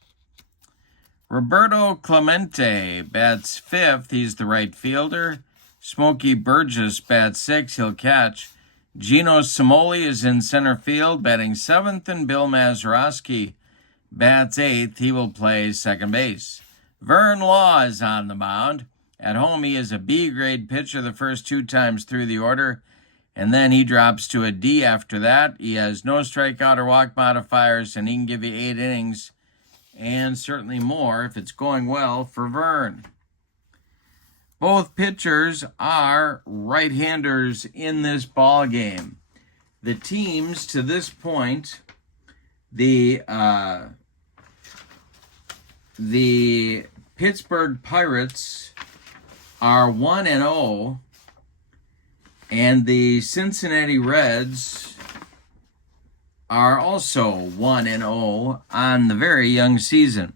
Roberto Clemente bats fifth. He's the right fielder. Smokey Burgess bats sixth. He'll catch. Gino Simoli is in center field, batting seventh, and Bill Mazeroski bats eighth. He will play second base. Vern Law is on the mound. At home, he is a B-grade pitcher the first 2 times through the order, and then he drops to a D after that. He has no strikeout or walk modifiers, and he can give you 8 innings and certainly more if it's going well for Vern. Both pitchers are right-handers in this ball game. The teams to this point, the Pittsburgh Pirates are 1-0, and the Cincinnati Reds are also 1-0 on the very young season.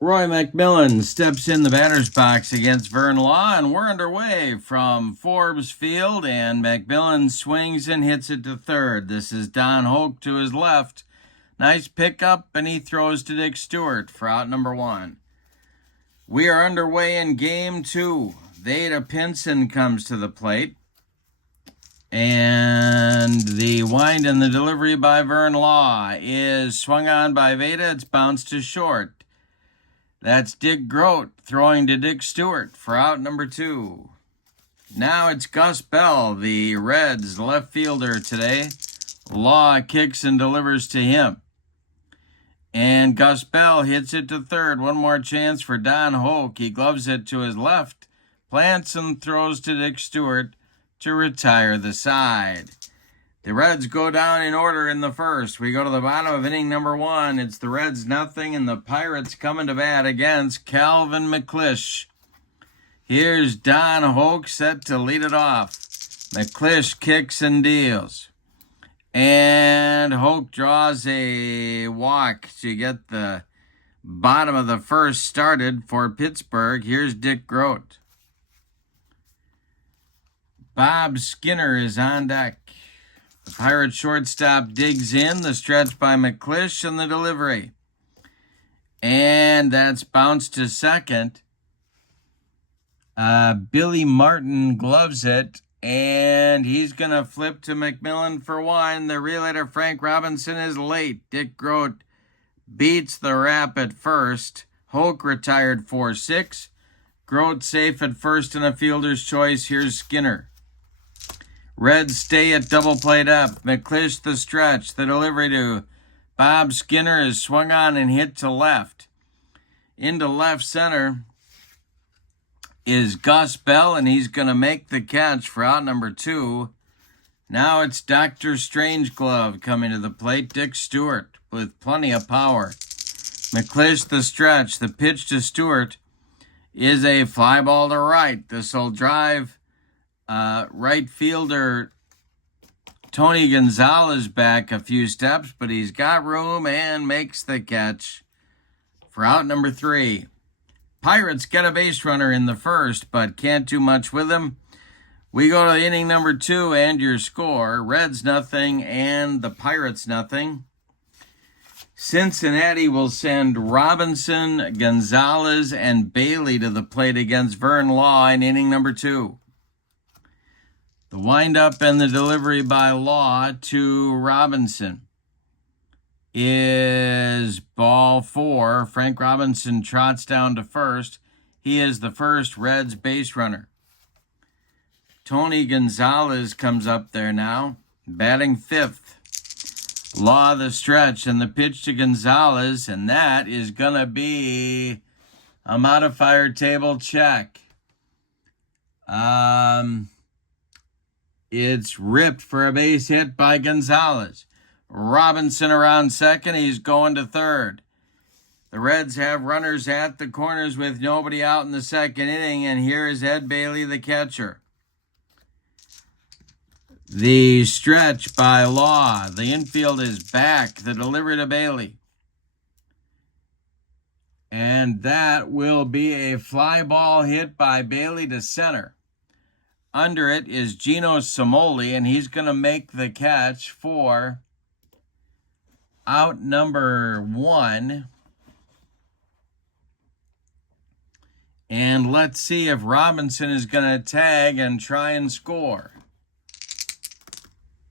Roy McMillan steps in the batter's box against Vern Law, and we're underway from Forbes Field, and McMillan swings and hits it to third. This is Don Hoke to his left. Nice pickup, and he throws to Dick Stewart for out number 1. We are underway in game 2. Vada Pinson comes to the plate, and the wind and the delivery by Vern Law is swung on by Vada. It's bounced to short. That's Dick Grote throwing to Dick Stewart for out number 2. Now it's Gus Bell, the Reds' left fielder today. Law kicks and delivers to him. And Gus Bell hits it to third. One more chance for Don Hoke. He gloves it to his left, plants and throws to Dick Stewart to retire the side. The Reds go down in order in the first. We go to the bottom of inning number 1. It's the Reds nothing and the Pirates coming to bat against Calvin McClish. Here's Don Hoke set to lead it off. McClish kicks and deals. And Hoke draws a walk to get the bottom of the first started for Pittsburgh. Here's Dick Grote. Bob Skinner is on deck. The Pirate shortstop digs in. The stretch by McClish and the delivery. And that's bounced to second. Billy Martin gloves it. And he's going to flip to McMillan for one. The relayer Frank Robinson is late. Dick Grote beats the rap at first. Hoke retired 4-6. Grote safe at first and a fielder's choice. Here's Skinner. Reds stay at double play depth. McClish the stretch. The delivery to Bob Skinner is swung on and hit to left. Into left center is Gus Bell, and he's going to make the catch for out number 2. Now it's Dr. Strangeglove coming to the plate. Dick Stewart with plenty of power. McClish the stretch. The pitch to Stewart is a fly ball to right. This will drive right fielder Tony Gonzalez back a few steps, but he's got room and makes the catch for out number 3. Pirates get a base runner in the first, but can't do much with him. We go to inning number 2 and your score. Reds nothing and the Pirates nothing. Cincinnati will send Robinson, Gonzalez, and Bailey to the plate against Vern Law in inning number 2. The windup and the delivery by Law to Robinson is ball 4. Frank Robinson trots down to first. He is the first Reds base runner. Tony Gonzalez comes up there now, batting 5th. Law the stretch and the pitch to Gonzalez, and that is going to be a modifier table check. It's ripped for a base hit by Gonzalez. Robinson around second. He's going to third. The Reds have runners at the corners with nobody out in the second inning, and here is Ed Bailey, the catcher. The stretch by Law. The infield is back. The delivery to Bailey. And that will be a fly ball hit by Bailey to center. Under it is Gino Simoli, and he's going to make the catch for out number 1. And let's see if Robinson is going to tag and try and score.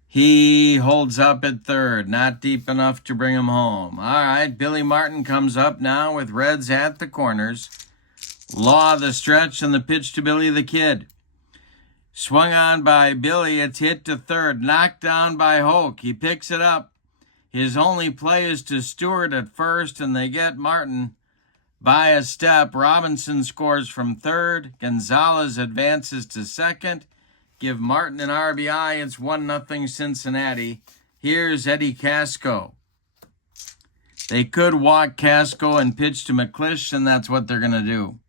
He holds up at third, not deep enough to bring him home. All right, Billy Martin comes up now with Reds at the corners. Law the stretch and the pitch to Billy the Kid. Swung on by Billy, it's hit to third, knocked down by Hoke. He picks it up. His only play is to Stewart at first, and they get Martin by a step. Robinson scores from third. Gonzalez advances to second. Give Martin an RBI. It's 1-0 Cincinnati. Here's Eddie Casco. They could walk Casco and pitch to McClish, and that's what they're going to do.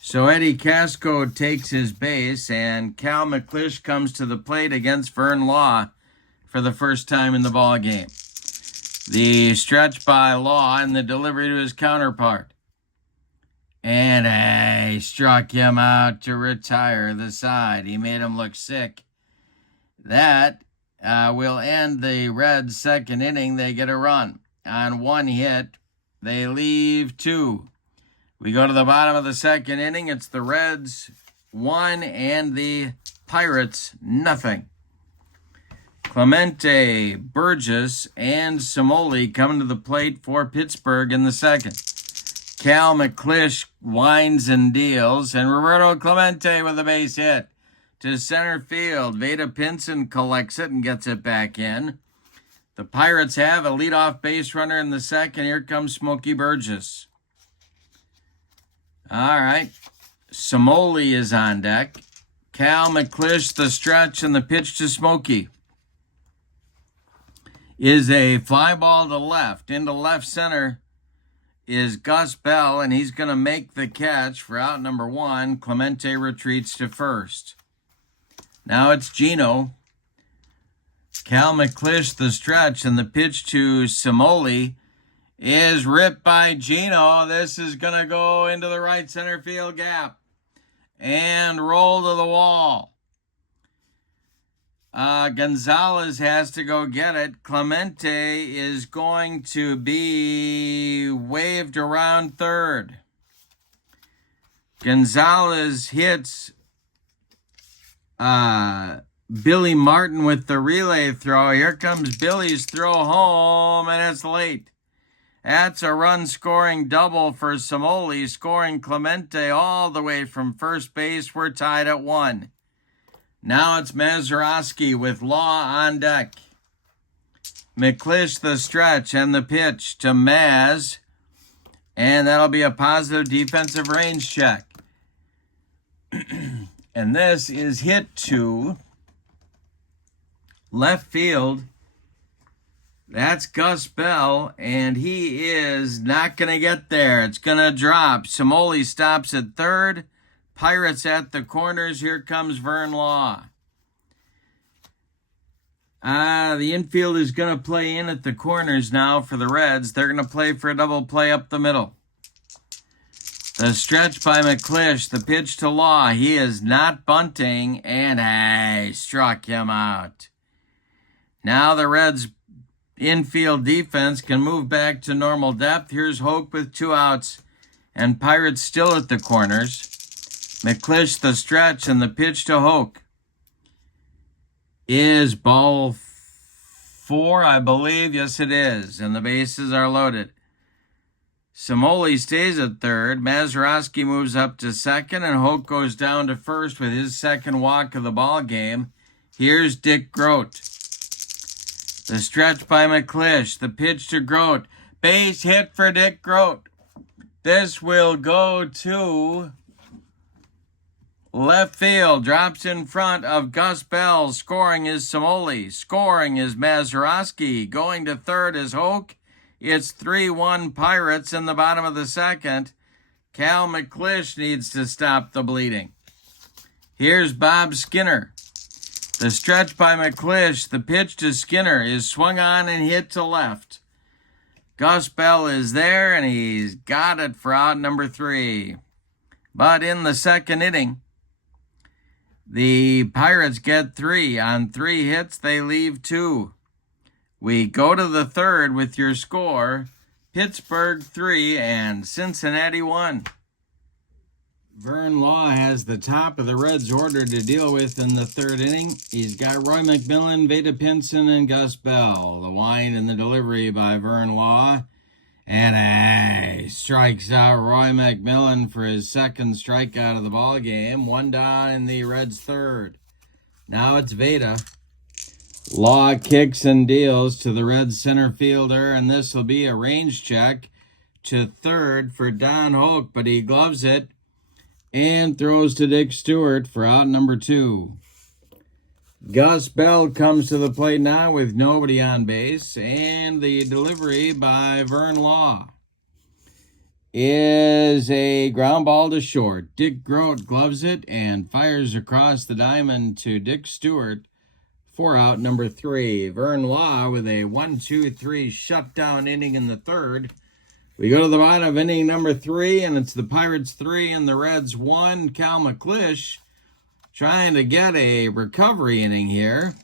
So Eddie Casco takes his base, and Cal McClish comes to the plate against Vern Law for the first time in the ball game. The stretch by Law and the delivery to his counterpart. And he struck him out to retire the side. He made him look sick. That will end the Reds' second inning. They get a run. On 1 hit, they leave 2. We go to the bottom of the second inning. It's the Reds 1 and the Pirates 0. Clemente, Burgess, and Simoli coming to the plate for Pittsburgh in the second. Cal McClish winds and deals, and Roberto Clemente with a base hit to center field. Vada Pinson collects it and gets it back in. The Pirates have a leadoff base runner in the second. Here comes Smokey Burgess. All right. Simoli is on deck. Cal McClish, the stretch, and the pitch to Smokey is a fly ball to left. Into left center is Gus Bell, and he's going to make the catch for out number 1. Clemente retreats to first. Now it's Gino. Cal McClish, the stretch, and the pitch to Simoli is ripped by Gino. This is going to go into the right center field gap and roll to the wall. Gonzalez has to go get it. Clemente is going to be waved around third. Gonzalez hits Billy Martin with the relay throw. Here comes Billy's throw home, and it's late. That's a run-scoring double for Simoli, scoring Clemente all the way from first base. We're tied at 1. Now it's Mazeroski with Law on deck. McClish, the stretch, and the pitch to Maz. And that'll be a positive defensive range check. And this is hit to left field. That's Gus Bell, and he is not going to get there. It's going to drop. Simoli stops at third. Pirates at the corners. Here comes Vern Law. The infield is going to play in at the corners now for the Reds. They're going to play for a double play up the middle. The stretch by McClish. The pitch to Law. He is not bunting, and struck him out. Now the Reds' infield defense can move back to normal depth. Here's Hoke with 2 outs, and Pirates still at the corners. McClish, the stretch, and the pitch to Hoke is ball 4, I believe. Yes, it is, and the bases are loaded. Simoli stays at third. Mazeroski moves up to second, and Hoke goes down to first with his second walk of the ball game. Here's Dick Grote. The stretch by McClish. The pitch to Grote. Base hit for Dick Grote. This will go to left field. Drops in front of Gus Bell. Scoring is Simoli. Scoring is Mazeroski. Going to third is Hoke. It's 3-1 Pirates in the bottom of the second. Cal McClish needs to stop the bleeding. Here's Bob Skinner. The stretch by McClish. The pitch to Skinner is swung on and hit to left. Gus Bell is there, and he's got it for out number 3. But in the second inning, the Pirates get 3. On 3 hits, they leave 2. We go to the third with your score, Pittsburgh 3 and Cincinnati 1. Vern Law has the top of the Reds order to deal with in the third inning. He's got Roy McMillan, Veda Pinson, and Gus Bell. The wind and the delivery by Vern Law. And strikes out Roy McMillan for his second strikeout of the ball game. 1 down in the Reds' third. Now it's Veda. Law kicks and deals to the Reds center fielder, and this will be a range check to third for Don Hoke, but he gloves it and throws to Dick Stewart for out number 2. Gus Bell comes to the plate now with nobody on base, and the delivery by Vern Law is a ground ball to short. Dick Grote gloves it and fires across the diamond to Dick Stewart for out number 3. Vern Law with a 1-2-3 shutdown inning in the third. We go to the bottom of inning number 3, and it's the Pirates 3 and the Reds 1. Cal McClish trying to get a recovery inning here,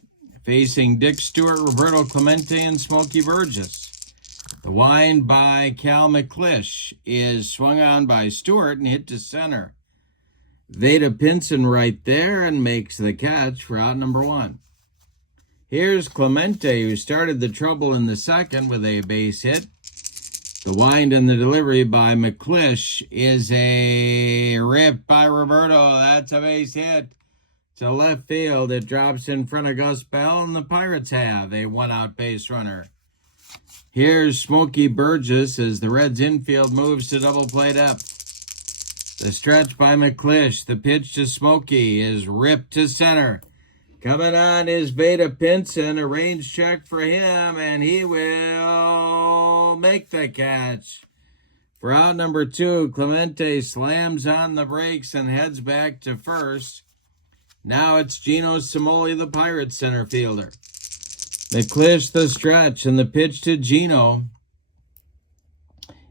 facing Dick Stewart, Roberto Clemente, and Smokey Burgess. The wind by Cal McClish is swung on by Stewart and hit to center. Veda Pinson right there and makes the catch for out number 1. Here's Clemente, who started the trouble in the second with a base hit. The wind and the delivery by McClish is a rip by Roberto. That's a base hit to left field. It drops in front of Gus Bell, and the Pirates have a 1-out base runner. Here's Smokey Burgess as the Reds infield moves to double play depth. The stretch by McClish. The pitch to Smokey is ripped to center. Coming on is Veda Pinson. A range check for him, and he will make the catch. For out number 2, Clemente slams on the brakes and heads back to first. Now it's Gino Simoli, the Pirates center fielder. McClish the stretch, and the pitch to Gino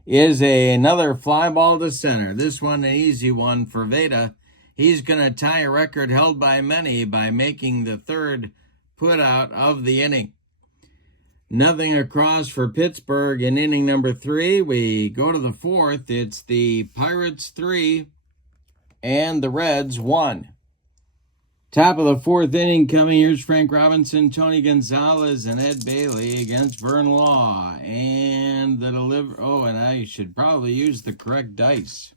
is another fly ball to center. This one an easy one for Veda. He's going to tie a record held by many by making the third putout of the inning. Nothing across for Pittsburgh in inning number 3. We go to the 4th. It's the Pirates 3 and the Reds 1. Top of the 4th inning coming. Here's Frank Robinson, Tony Gonzalez, and Ed Bailey against Vern Law. And the and I should probably use the correct dice.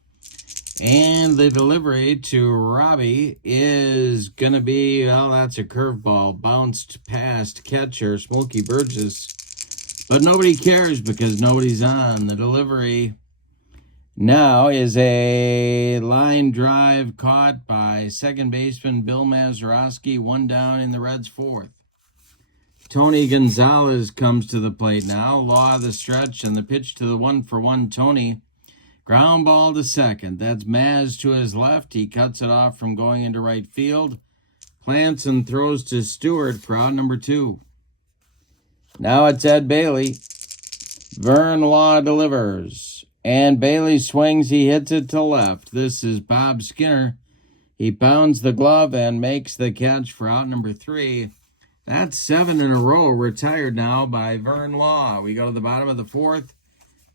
And the delivery to Robbie is going to be, well, that's a curveball. Bounced past catcher Smokey Burgess. But nobody cares because nobody's on. The delivery now is a line drive caught by second baseman Bill Mazeroski. 1 down in the Reds' 4th. Tony Gonzalez comes to the plate now. Law of the stretch and the pitch to the 1-for-1 Tony. Ground ball to second. That's Maz to his left. He cuts it off from going into right field. Plants and throws to Stewart for out number 2. Now it's Ed Bailey. Vern Law delivers. And Bailey swings. He hits it to left. This is Bob Skinner. He pounds the glove and makes the catch for out number 3. That's 7 in a row retired now by Vern Law. We go to the bottom of the 4th.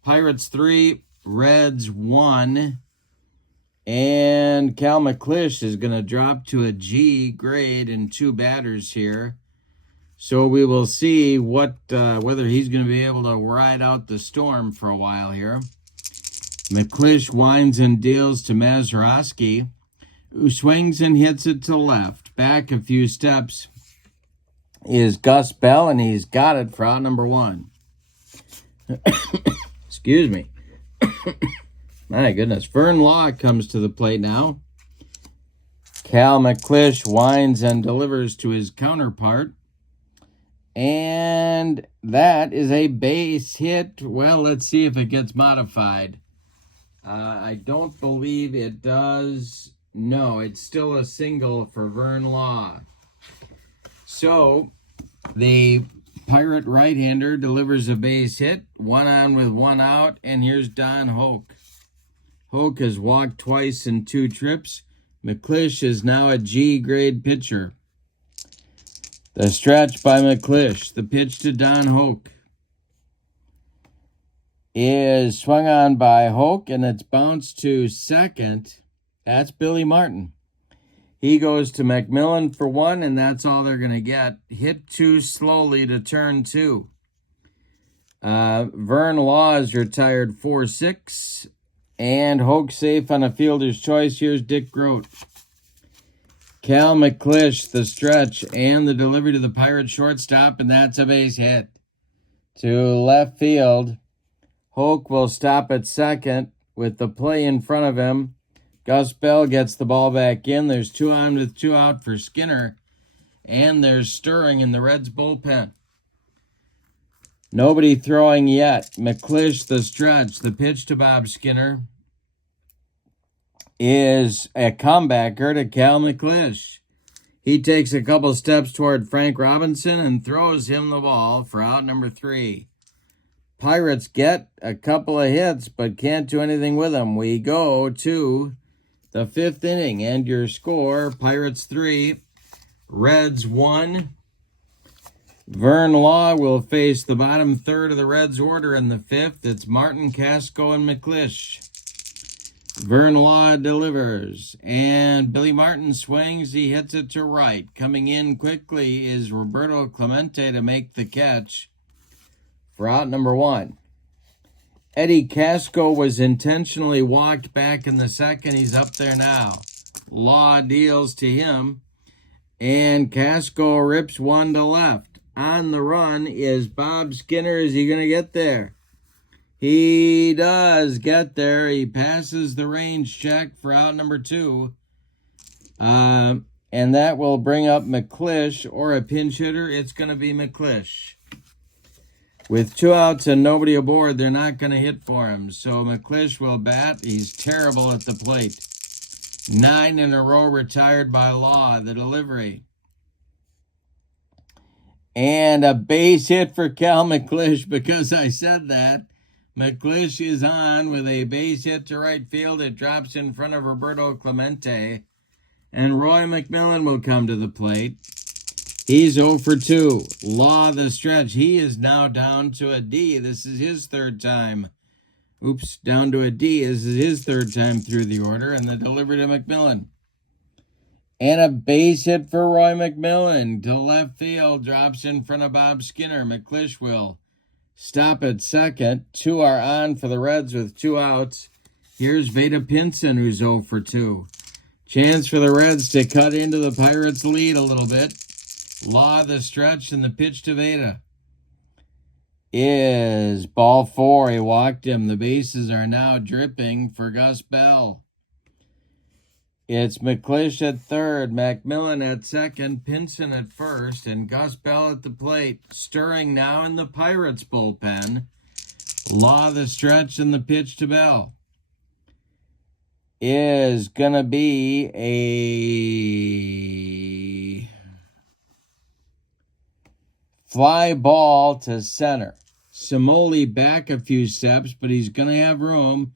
Pirates 3. Reds 1, and Cal McClish is going to drop to a G grade in 2 batters here. So we will see whether he's going to be able to ride out the storm for a while here. McClish winds and deals to Mazeroski, who swings and hits it to left. Back a few steps is Gus Bell, and he's got it for out number 1. Excuse me. My goodness. Vern Law comes to the plate now. Cal McClish winds and delivers to his counterpart. And that is a base hit. Well, let's see if it gets modified. I don't believe it does. No, it's still a single for Vern Law. So, the Pirate right-hander delivers a base hit, 1 on with 1 out, and here's Don Hoke. Hoke has walked twice in 2 trips. McClish is now a G-grade pitcher. The stretch by McClish. The pitch to Don Hoke is swung on by Hoke, and it's bounced to second. That's Billy Martin. He goes to McMillan for 1, and that's all they're going to get. Hit too slowly to turn 2. Vern Law is retired 4-6, and Hoke safe on a fielder's choice. Here's Dick Grote. Cal McClish, the stretch, and the delivery to the Pirate shortstop, and that's a base hit. To left field, Hoke will stop at second with the play in front of him. Gus Bell gets the ball back in. There's 2 on with 2 out for Skinner. And there's stirring in the Reds bullpen. Nobody throwing yet. McClish, the stretch. The pitch to Bob Skinner is a comebacker to Cal McClish. He takes a couple steps toward Frank Robinson and throws him the ball for out number 3. Pirates get a couple of hits but can't do anything with them. We go to the 5th inning, and your score, Pirates 3, Reds 1. Vern Law will face the bottom third of the Reds order in the 5th. It's Martin, Casco, and McClish. Vern Law delivers, and Billy Martin swings. He hits it to right. Coming in quickly is Roberto Clemente to make the catch for out number 1. Eddie Casco was intentionally walked back in the 2nd. He's up there now. Law deals to him, and Casco rips 1 to left. On the run is Bob Skinner. Is he going to get there? He does get there. He passes the range check for out number 2. And that will bring up McClish, or a pinch hitter. It's going to be McClish. With 2 outs and nobody aboard, they're not going to hit for him. So McClish will bat. He's terrible at the plate. 9 in a row retired by law. The delivery. And a base hit for Cal McClish, because I said that. McClish is on with a base hit to right field. It drops in front of Roberto Clemente. And Roy McMillan will come to the plate. He's 0 for 2. Law the stretch. He is now down to a D. This is his 3rd time. Oops, down to a D. This is his 3rd time through the order. And the delivery to McMillan. And a base hit for Roy McMillan to left field. Drops in front of Bob Skinner. McClish will stop at second. 2 are on for the Reds with 2 outs. Here's Veda Pinson, who's 0 for 2. Chance for the Reds to cut into the Pirates' lead a little bit. Law the stretch, and the pitch to Veda is ball 4. He walked him. The bases are now dripping for Gus Bell. It's McClish at 3rd, McMillan at 2nd, Pinson at 1st, and Gus Bell at the plate. Stirring now in the Pirates' bullpen. Law the stretch, and the pitch to Bell is going to be a fly ball to center. Simoli back a few steps, but he's going to have room,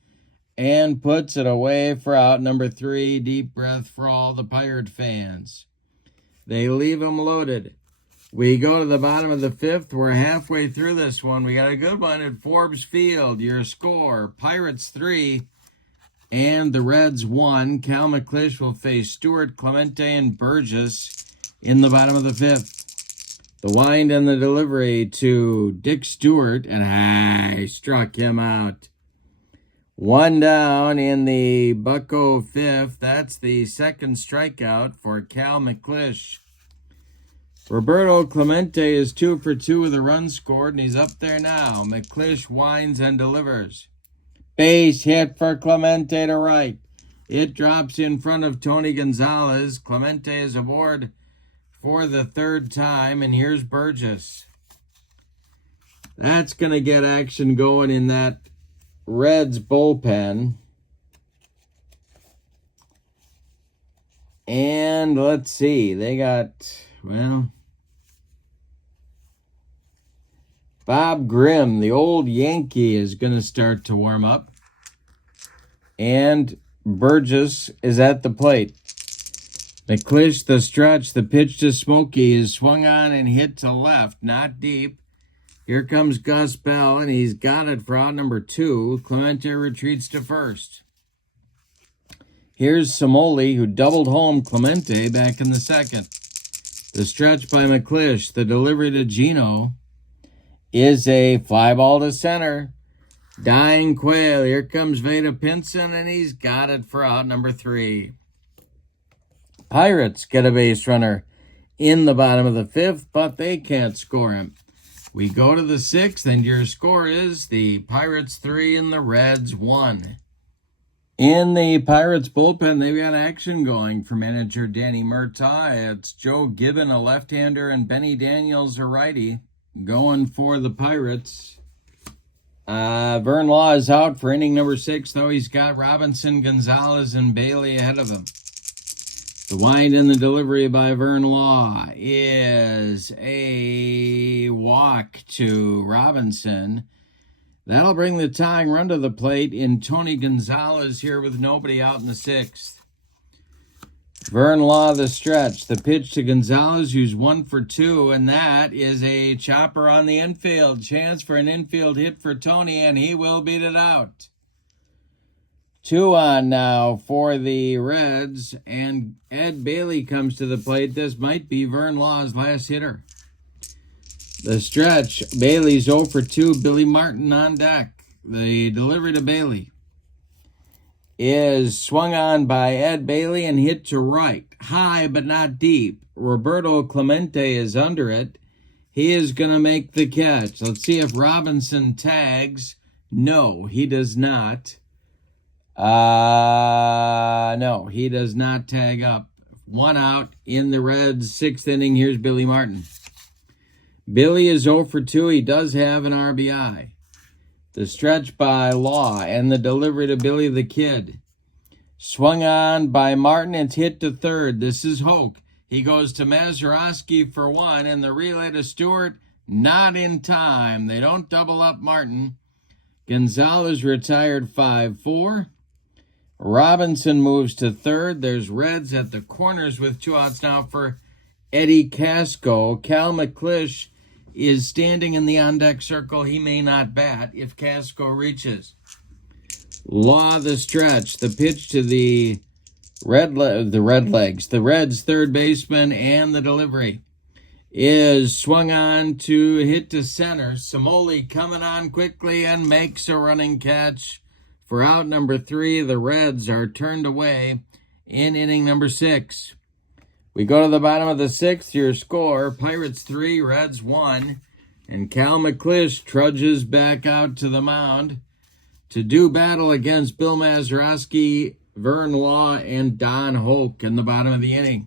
and puts it away for out number 3. Deep breath for all the Pirate fans. They leave him loaded. We go to the bottom of the 5th. We're halfway through this one. We got a good one at Forbes Field. Your score, Pirates 3 and the Reds 1. Cal McClish will face Stewart, Clemente, and Burgess in the bottom of the 5th. The wind and the delivery to Dick Stewart, and I struck him out. 1 down in the Bucko 5th. That's the 2nd strikeout for Cal McClish. Roberto Clemente is 2 for 2 with a run scored, and he's up there now. McClish winds and delivers. Base hit for Clemente to right. It drops in front of Tony Gonzalez. Clemente is aboard for the 3rd time, and here's Burgess. That's going to get action going in that Reds bullpen. And let's see, they got, well, Bob Grimm, the old Yankee, is going to start to warm up. And Burgess is at the plate. McClish, the stretch, the pitch to Smokey is swung on and hit to left, not deep. Here comes Gus Bell, and he's got it for out number 2. Clemente retreats to 1st. Here's Simoli, who doubled home Clemente back in the 2nd. The stretch by McClish, the delivery to Gino, is a fly ball to center. Dying Quail. Here comes Veda Pinson, and he's got it for out number 3. Pirates get a base runner in the bottom of the 5th, but they can't score him. We go to the 6th, and your score is the Pirates 3 and the Reds 1. In the Pirates bullpen, they've got action going for manager Danny Murtaugh. It's Joe Gibbon, a left-hander, and Benny Daniels, a righty, going for the Pirates. Vern Law is out for inning number 6, though he's got Robinson, Gonzalez, and Bailey ahead of him. The wind and the delivery by Vern Law is a walk to Robinson. That'll bring the tying run to the plate in Tony Gonzalez here with nobody out in the 6th. Vern Law, the stretch. The pitch to Gonzalez, who's 1 for 2, and that is a chopper on the infield. Chance for an infield hit for Tony, and he will beat it out. 2 on now for the Reds, and Ed Bailey comes to the plate. This might be Vern Law's last hitter. The stretch, Bailey's 0 for 2, Billy Martin on deck. The delivery to Bailey is swung on by Ed Bailey and hit to right. High but not deep. Roberto Clemente is under it. He is going to make the catch. Let's see if Robinson tags. No, he does not. No, he does not tag up. 1 out in the Reds' 6th inning. Here's Billy Martin. Billy is 0 for 2. He does have an RBI. The stretch by Law and the delivery to Billy the Kid. Swung on by Martin. It's hit to third. This is Hoke. He goes to Mazeroski for 1, and the relay to Stewart, not in time. They don't double up Martin. Gonzalez retired 5-4. Robinson moves to third. There's Reds at the corners with 2 outs now for Eddie Casco. Cal McClish is standing in the on-deck circle. He may not bat if Casco reaches. Law the stretch. The pitch to the Reds' third baseman, and the delivery is swung on to hit to center. Samoli coming on quickly and makes a running catch for out number 3. The Reds are turned away in inning number 6. We go to the bottom of the 6th. Your score, Pirates 3, Reds 1. And Cal McClish trudges back out to the mound to do battle against Bill Mazeroski, Vern Law, and Don Hoke in the bottom of the inning.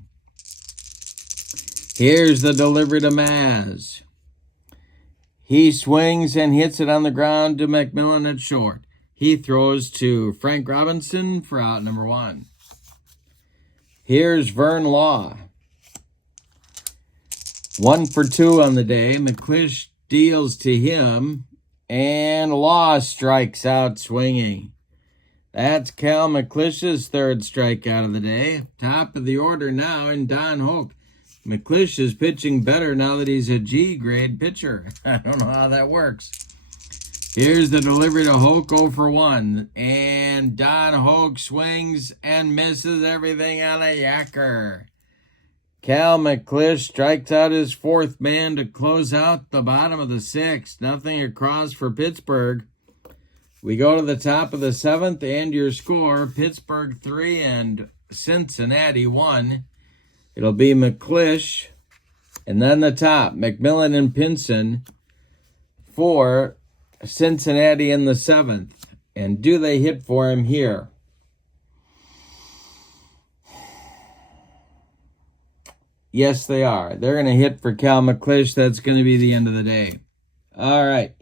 Here's the delivery to Maz. He swings and hits it on the ground to McMillan at short. He throws to Frank Robinson for out number 1. Here's Vern Law. 1 for 2 on the day. McClish deals to him, and Law strikes out swinging. That's Cal McClish's 3rd strikeout of the day. Top of the order now in Don Hoke. McClish is pitching better now that he's a G-grade pitcher. I don't know how that works. Here's the delivery to Hoke, 0 for 1. And Don Hoke swings and misses everything on a yacker. Cal McClish strikes out his 4th man to close out the bottom of the 6th. Nothing across for Pittsburgh. We go to the top of the 7th, and your score, Pittsburgh 3 and Cincinnati 1. It'll be McClish, and then the top, McMillan and Pinson for Cincinnati in the 7th. And do they hit for him here? Yes, they are. They're going to hit for Cal McClish. That's going to be the end of the day. All right.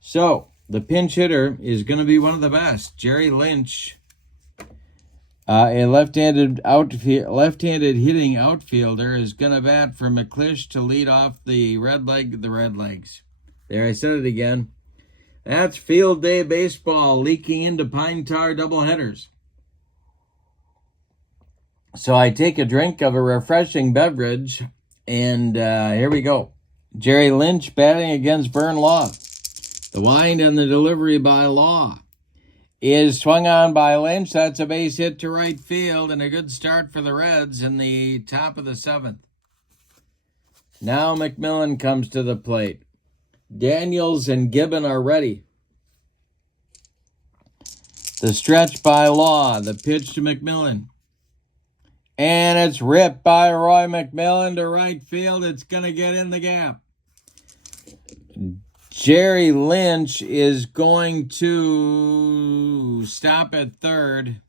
So, the pinch hitter is going to be one of the best. Jerry Lynch, a left-handed hitting outfielder, is going to bat for McClish to lead off the Redlegs. There, I said it again. That's field day baseball leaking into Pine Tar doubleheaders. So I take a drink of a refreshing beverage, and here we go. Jerry Lynch batting against Vern Law. The wind and the delivery by Law is swung on by Lynch. That's a base hit to right field, and a good start for the Reds in the top of the 7th. Now McMillan comes to the plate. Daniels and Gibbon are ready. The stretch by Law. The pitch to McMillan. And it's ripped by Roy McMillan to right field. It's going to get in the gap. Jerry Lynch is going to stop at third.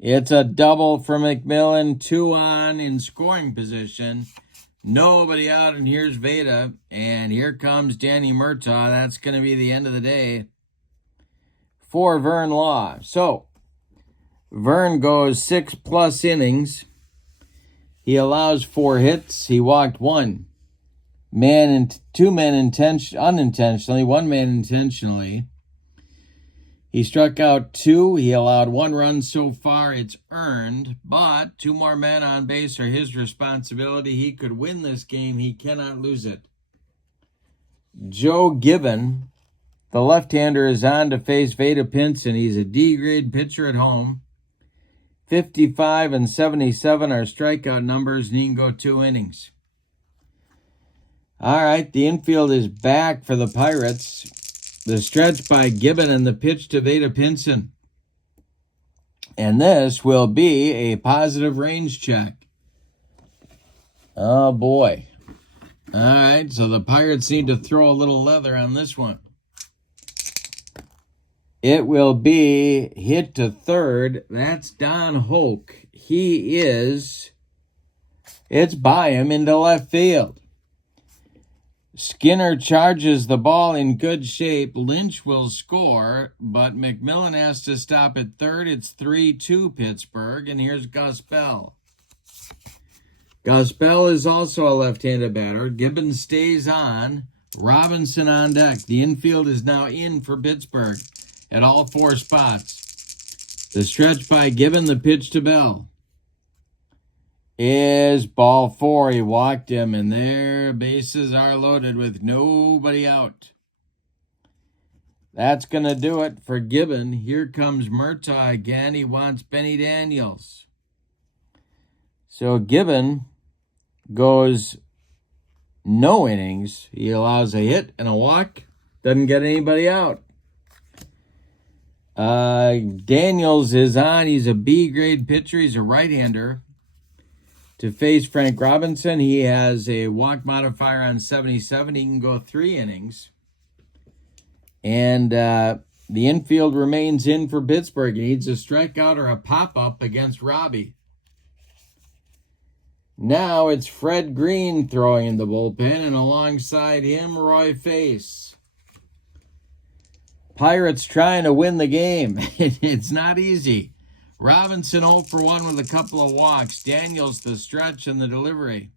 It's a double for McMillan. 2 on in scoring position. Nobody out, and here's Veda. And here comes Danny Murtaugh. That's going to be the end of the day for Vern Law. So, Vern goes 6+ innings. He allows 4 hits. He walked 1 man and 2 men unintentionally, 1 man intentionally. He struck out 2. He allowed 1 run so far. It's earned, but 2 more men on base are his responsibility. He could win this game. He cannot lose it. Joe Gibbon, the left-hander, is on to face Veda Pinson. He's a D-grade pitcher at home. 55 and 77 are strikeout numbers, and he can go 2 innings. All right, the infield is back for the Pirates. The stretch by Gibbon and the pitch to Veda Pinson. And this will be a positive range check. Oh, boy. All right, so the Pirates need to throw a little leather on this one. It will be hit to third. That's Don Hoke. It's by him into left field. Skinner charges the ball in good shape. Lynch will score, but McMillan has to stop at third. It's 3-2 Pittsburgh, and here's Gus Bell. Gus Bell is also a left-handed batter. Gibbons stays on. Robinson on deck. The infield is now in for Pittsburgh at all four spots. The stretch by Gibbon, the pitch to Bell is ball four. He walked him, and their bases are loaded with nobody out. That's going to do it for Gibbon. Here comes Murtaugh again. He wants Benny Daniels. So Gibbon goes no innings. He allows a hit and a walk. Doesn't get anybody out. Daniels is on. He's a B-grade pitcher. He's a right-hander. To face Frank Robinson, he has a walk modifier on 77. He can go 3 innings. And the infield remains in for Pittsburgh. He needs a strikeout or a pop-up against Robbie. Now it's Fred Green throwing in the bullpen, and alongside him, Roy Face. Pirates trying to win the game. It's not easy. Robinson 0 for 1 with a couple of walks. Daniels the stretch and the delivery.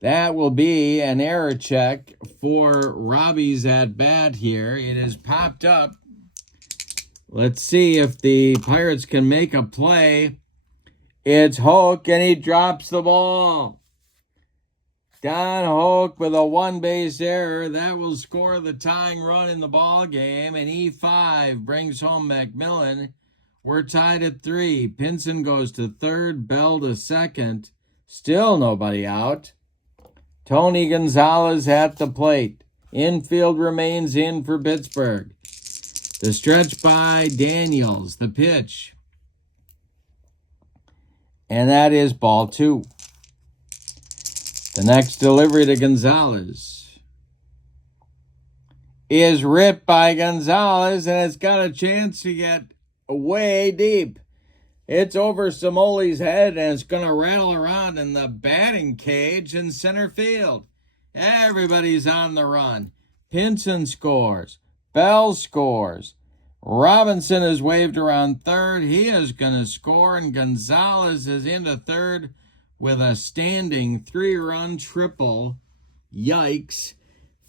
That will be an error check for Robbie's at bat here. It is popped up. Let's see if the Pirates can make a play. It's Hoke, and he drops the ball. Don Hoke with a one-base error. That will score the tying run in the ball game, and E5 brings home McMillan. We're tied at 3. Pinson goes to third, Bell to second. Still nobody out. Tony Gonzalez at the plate. Infield remains in for Pittsburgh. The stretch by Daniels, the pitch. And that is ball 2. The next delivery to Gonzalez is ripped by Gonzalez, and it's got a chance to get way deep. It's over Samoli's head, and it's going to rattle around in the batting cage in center field. Everybody's on the run. Pinson scores. Bell scores. Robinson is waved around third. He is going to score, and Gonzalez is into third with a standing 3-run triple. Yikes.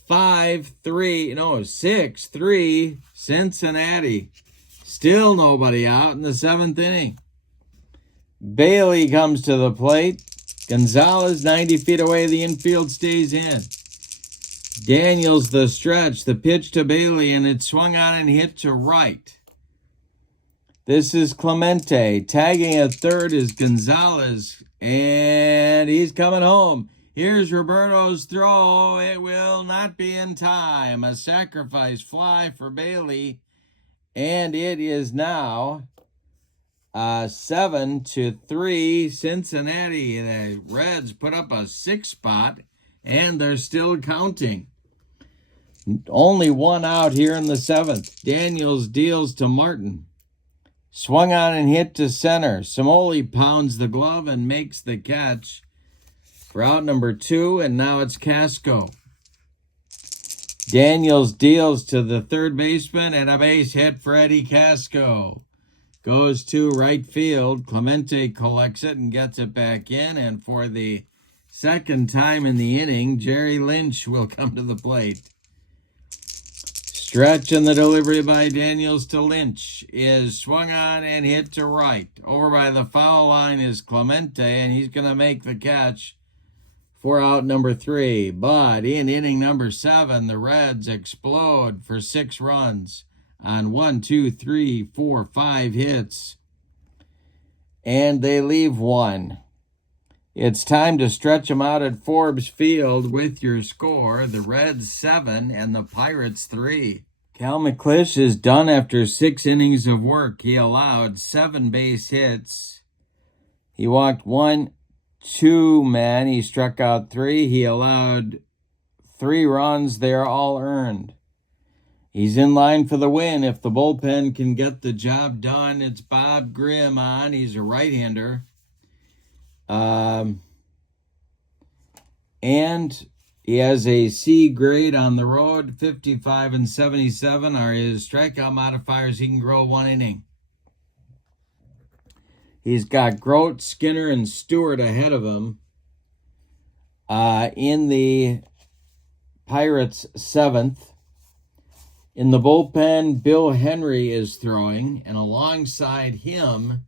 6-3 Cincinnati. Still nobody out in the 7th inning. Bailey comes to the plate. Gonzalez 90 feet away. The infield stays in. Daniels the stretch. The pitch to Bailey, and it's swung on and hit to right. This is Clemente. Tagging at third is Gonzalez, and he's coming home. Here's Roberto's throw. It will not be in time. A sacrifice fly for Bailey. And it is now 7-3 Cincinnati. The Reds put up a 6 spot, and they're still counting. Only one out here in the 7th. Daniels deals to Martin. Swung on and hit to center. Samoli pounds the glove and makes the catch for out number 2, and now it's Casco. Daniels deals to the third baseman, and a base hit for Eddie Casco. Goes to right field. Clemente collects it and gets it back in, and for the second time in the inning, Jerry Lynch will come to the plate. Stretch and the delivery by Daniels to Lynch is swung on and hit to right. Over by the foul line is Clemente, and he's going to make the catch for out number 3. But in inning number 7, the Reds explode for 6 runs on 5 hits. And they leave 1. It's time to stretch them out at Forbes Field with your score. The Reds 7 and the Pirates 3. Cal McClish is done after 6 innings of work. He allowed 7 base hits. He walked 2 men. He struck out 3. He allowed 3 runs. They're all earned. He's in line for the win. If the bullpen can get the job done, it's Bob Grimm on. He's a right-hander. And he has a C grade on the road. 55 and 77 are his strikeout modifiers. He can grow 1 inning. He's got Grote, Skinner, and Stewart ahead of him. In the Pirates' 7th. In the bullpen, Bill Henry is throwing, and alongside him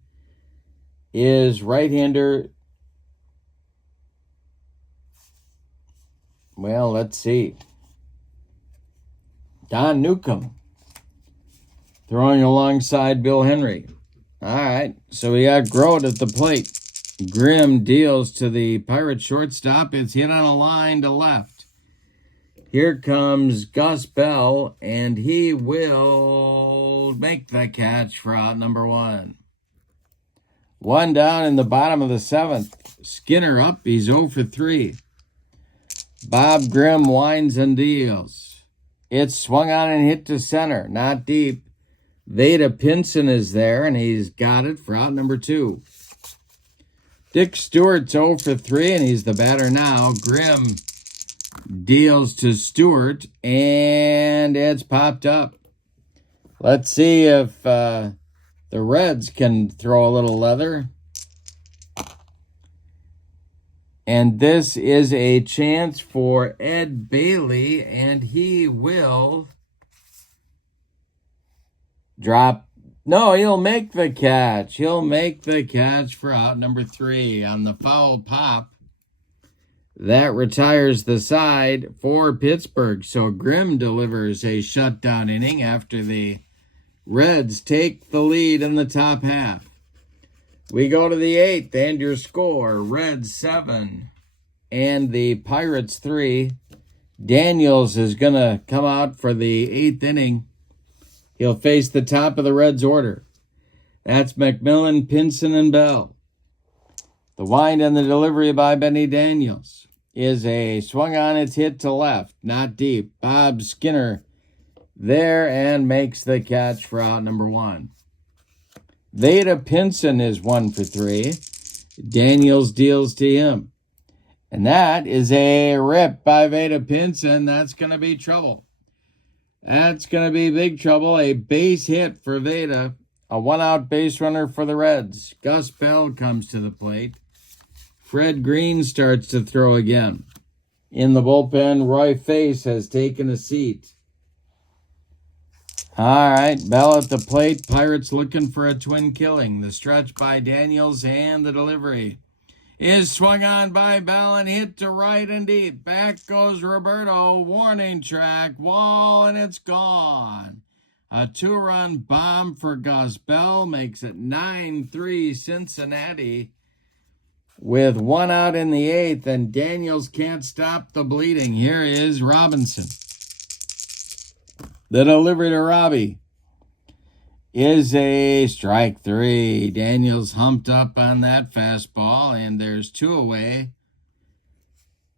is right-hander, well, let's see, Don Newcomb throwing alongside Bill Henry. All right, so we got Grote at the plate. Grimm deals to the Pirate shortstop. It's hit on a line to left. Here comes Gus Bell, and he will make the catch for out number 1. 1 down in the bottom of the 7th. Skinner up. He's 0 for 3. Bob Grimm winds and deals. It's swung on and hit to center. Not deep. Veda Pinson is there, and he's got it for out number 2. Dick Stewart's 0 for 3, and he's the batter now. Grimm deals to Stewart, and it's popped up. Let's see if the Reds can throw a little leather. And this is a chance for Ed Bailey, and he will drop. No, he'll make the catch. He'll make the catch for out number 3 on the foul pop. That retires the side for Pittsburgh. So Grimm delivers a shutdown inning after the Reds take the lead in the top half. We go to the 8th, and your score, Reds 7 and the Pirates 3. Daniels is going to come out for the 8th inning. He'll face the top of the Reds order. That's McMillan, Pinson, and Bell. The wind and the delivery by Benny Daniels is a swung on, its hit to left, not deep. Bob Skinner there and makes the catch for out number 1. Veda Pinson is 1 for 3. Daniels deals to him. And that is a rip by Veda Pinson. That's going to be trouble. That's going to be big trouble. A base hit for Veda. A 1-out base runner for the Reds. Gus Bell comes to the plate. Fred Green starts to throw again. In the bullpen, Roy Face has taken a seat. All right, Bell at the plate. Pirates looking for a twin killing. The stretch by Daniels and the delivery is swung on by Bell and hit to right and deep. Back goes Roberto. Warning track, wall, and it's gone. A 2-run bomb for Gus Bell makes it 9-3 Cincinnati. With 1 out in the 8th, and Daniels can't stop the bleeding. Here is Robinson. The delivery to Robbie is a strike 3. Daniels humped up on that fastball, and there's 2 away.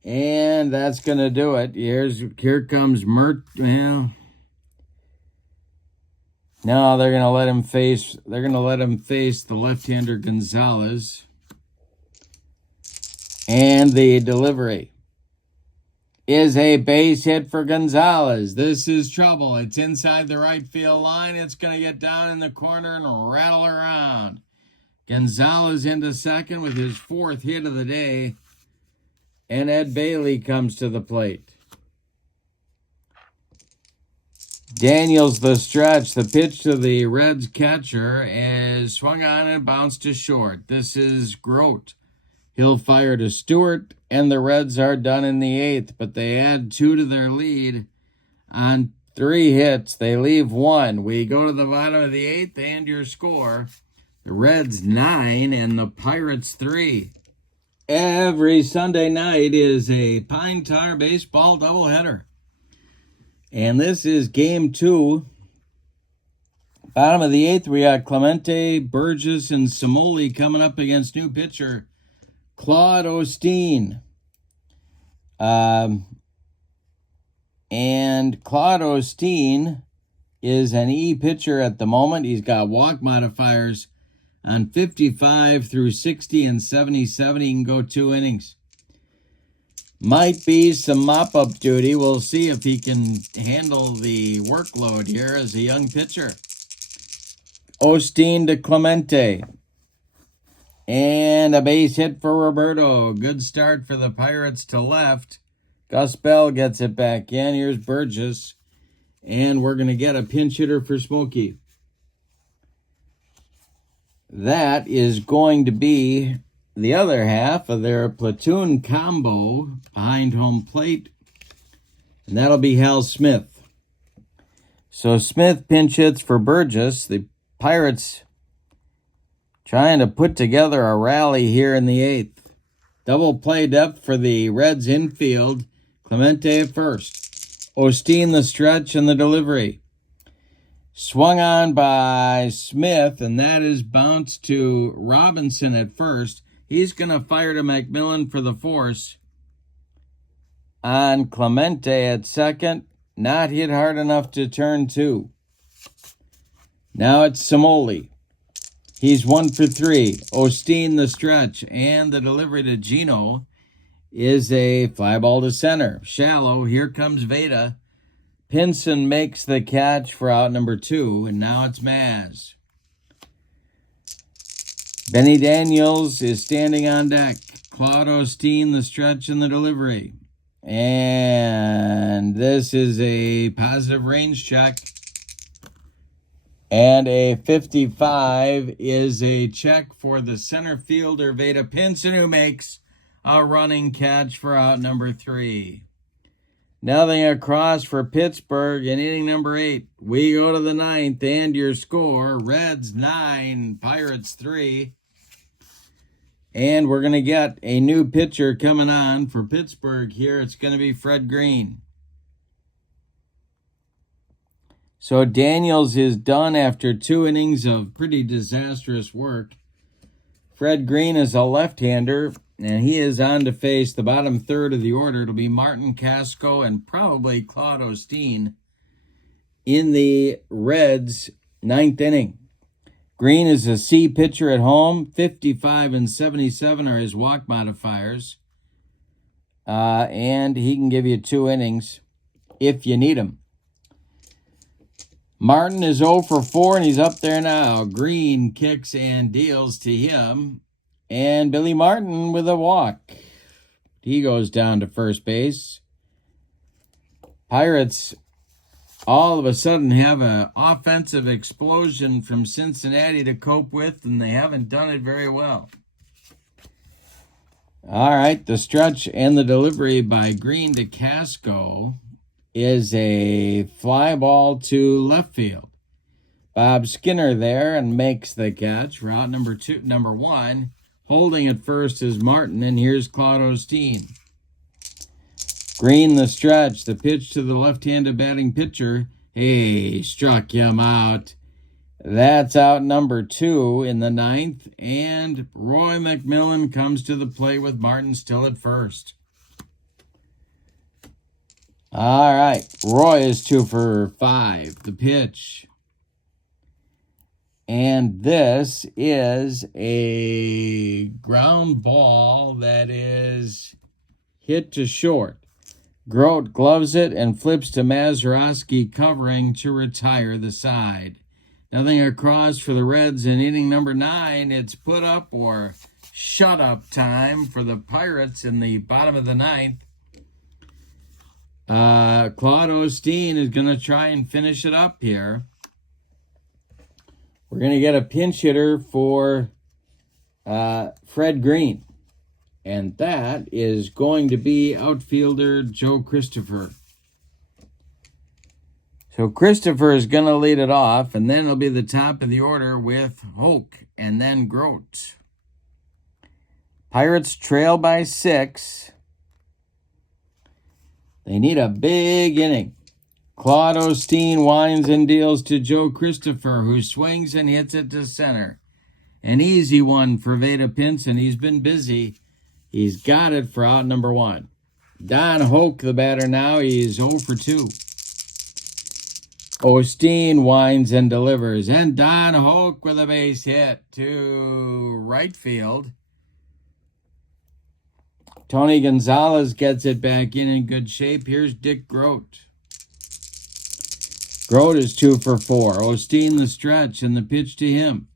And that's going to do it. Here comes Mert. Well, no, they're going to let him face the left-hander Gonzalez. And the delivery is a base hit for Gonzalez. This is trouble. It's inside the right field line. It's going to get down in the corner and rattle around. Gonzalez into second with his 4th hit of the day. And Ed Bailey comes to the plate. Daniels the stretch. The pitch to the Reds catcher is swung on and bounced to short. This is Grote. He'll fire to Stewart, and the Reds are done in the 8th, but they add 2 to their lead on 3 hits. They leave 1. We go to the bottom of the 8th, and your score, the Reds 9 and the Pirates 3. Every Sunday night is a Pine Tar baseball doubleheader. And this is game 2. Bottom of the 8th, we got Clemente, Burgess, and Samoli coming up against new pitcher Claude Osteen. And Claude Osteen is an E pitcher at the moment. He's got walk modifiers on 55 through 60 and 77. He can go 2 innings. Might be some mop-up duty. We'll see if he can handle the workload here as a young pitcher. Osteen to Clemente. And a base hit for Roberto. Good start for the Pirates to left. Gus Bell gets it back in. Here's Burgess. And we're going to get a pinch hitter for Smokey. That is going to be the other half of their platoon combo behind home plate. And that'll be Hal Smith. So Smith pinch hits for Burgess. The Pirates trying to put together a rally here in the 8th. Double play depth for the Reds infield. Clemente at first. Osteen the stretch and the delivery. Swung on by Smith, and that is bounced to Robinson at first. He's going to fire to McMillan for the force. On Clemente at second. Not hit hard enough to turn 2. Now it's Samoli. He's 1 for 3. Osteen the stretch, and the delivery to Gino is a fly ball to center. Shallow. Here comes Veda. Pinson makes the catch for out number 2, and now it's Maz. Benny Daniels is standing on deck. Claude Osteen, the stretch and the delivery. And this is a positive range check. And a 55 is a check for the center fielder, Veda Pinson, who makes a running catch for out number 3. Nothing across for Pittsburgh in inning number 8. We go to the 9th, and your score, Reds 9, Pirates 3. And we're going to get a new pitcher coming on for Pittsburgh here. It's going to be Fred Green. So Daniels is done after 2 innings of pretty disastrous work. Fred Green is a left-hander, and he is on to face the bottom third of the order. It'll be Martin Casco and probably Claude Osteen in the Reds' 9th inning. Green is a C pitcher at home. 55 and 77 are his walk modifiers. And he can give you 2 innings if you need him. Martin is 0 for 4, and he's up there now. Green kicks and deals to him. And Billy Martin with a walk. He goes down to first base. Pirates all of a sudden have an offensive explosion from Cincinnati to cope with, and they haven't done it very well. All right, the stretch and the delivery by Green to Casco is a fly ball to left field. Bob Skinner there and makes the catch. Route number 1. Holding at first is Martin, and here's Claude Osteen. Green the stretch, the pitch to the left-handed batting pitcher. Hey, struck him out. That's out number 2 in the 9th, and Roy McMillan comes to the plate with Martin still at first. All right, Roy is 2 for 5. The pitch. And this is a ground ball that is hit to short. Grote gloves it and flips to Mazeroski covering to retire the side. Nothing across for the Reds in inning number 9. It's put up or shut up time for the Pirates in the bottom of the 9th. Claude Osteen is going to try and finish it up here. We're going to get a pinch hitter for Fred Green. And that is going to be outfielder Joe Christopher. So Christopher is going to lead it off, and then it'll be the top of the order with Hoke and then Grote. Pirates trail by 6. They need a big inning. Claude Osteen winds and deals to Joe Christopher, who swings and hits it to center. An easy one for Veda Pinson. He's been busy. He's got it for out number 1. Don Hoke, the batter now. He's 0 for 2. Osteen winds and delivers. And Don Hoke with a base hit to right field. Tony Gonzalez gets it back in good shape. Here's Dick Grote. Grote is 2 for 4. Osteen the stretch and the pitch to him.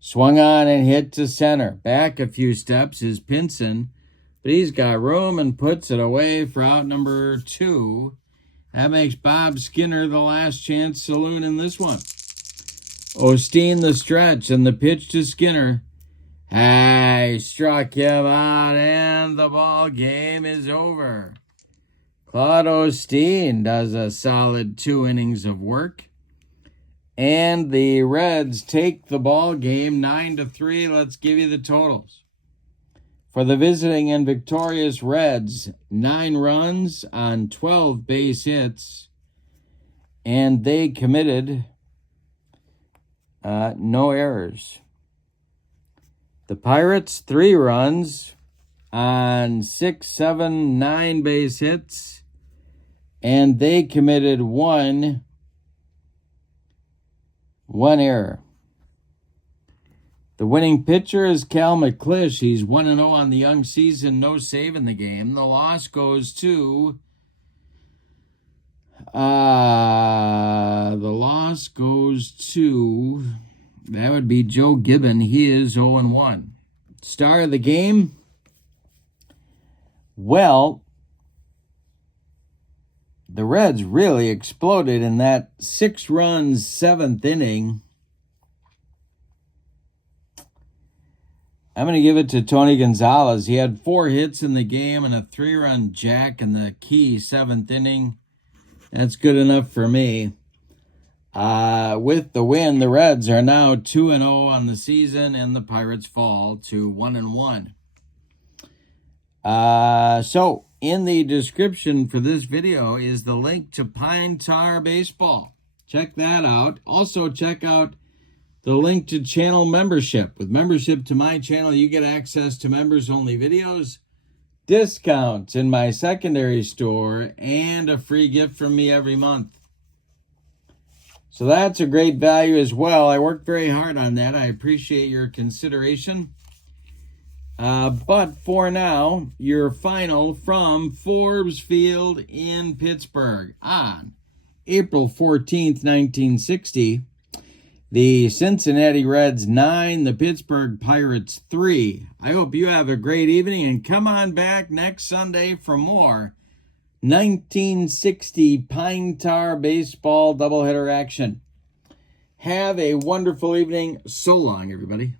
Swung on and hit to center. Back a few steps is Pinson, but he's got room and puts it away for out number 2. That makes Bob Skinner the last chance saloon in this one. Osteen the stretch and the pitch to Skinner. Hey, struck him out and the ball game is over. Claude Osteen does a solid 2 innings of work. And the Reds take the ball game 9-3. Let's give you the totals. For the visiting and victorious Reds, 9 runs on 12 base hits, and they committed no errors. The Pirates, 3 runs on 6, 7, 9 base hits, and they committed one error. The winning pitcher is Cal McClish. He's 1-0 on the young season, no save in the game. The loss goes to that would be Joe Gibbon. He is 0-1. Star of the game? Well, the Reds really exploded in that 6 runs, 7th inning. I'm going to give it to Tony Gonzalez. He had 4 hits in the game and a 3-run jack in the key 7th inning. That's good enough for me. With the win, the Reds are now 2-0 on the season, and the Pirates fall to 1-1. So, in the description for this video is the link to Pine Tar Baseball. Check that out. Also, check out the link to channel membership. With membership to my channel, you get access to members-only videos, discounts in my secondary store, and a free gift from me every month. So that's a great value as well. I worked very hard on that. I appreciate your consideration. But for now, your final from Forbes Field in Pittsburgh on April 14th, 1960. The Cincinnati Reds 9, the Pittsburgh Pirates 3. I hope you have a great evening and come on back next Sunday for more 1960 Pine Tar Baseball doubleheader action. Have a wonderful evening. So long, everybody.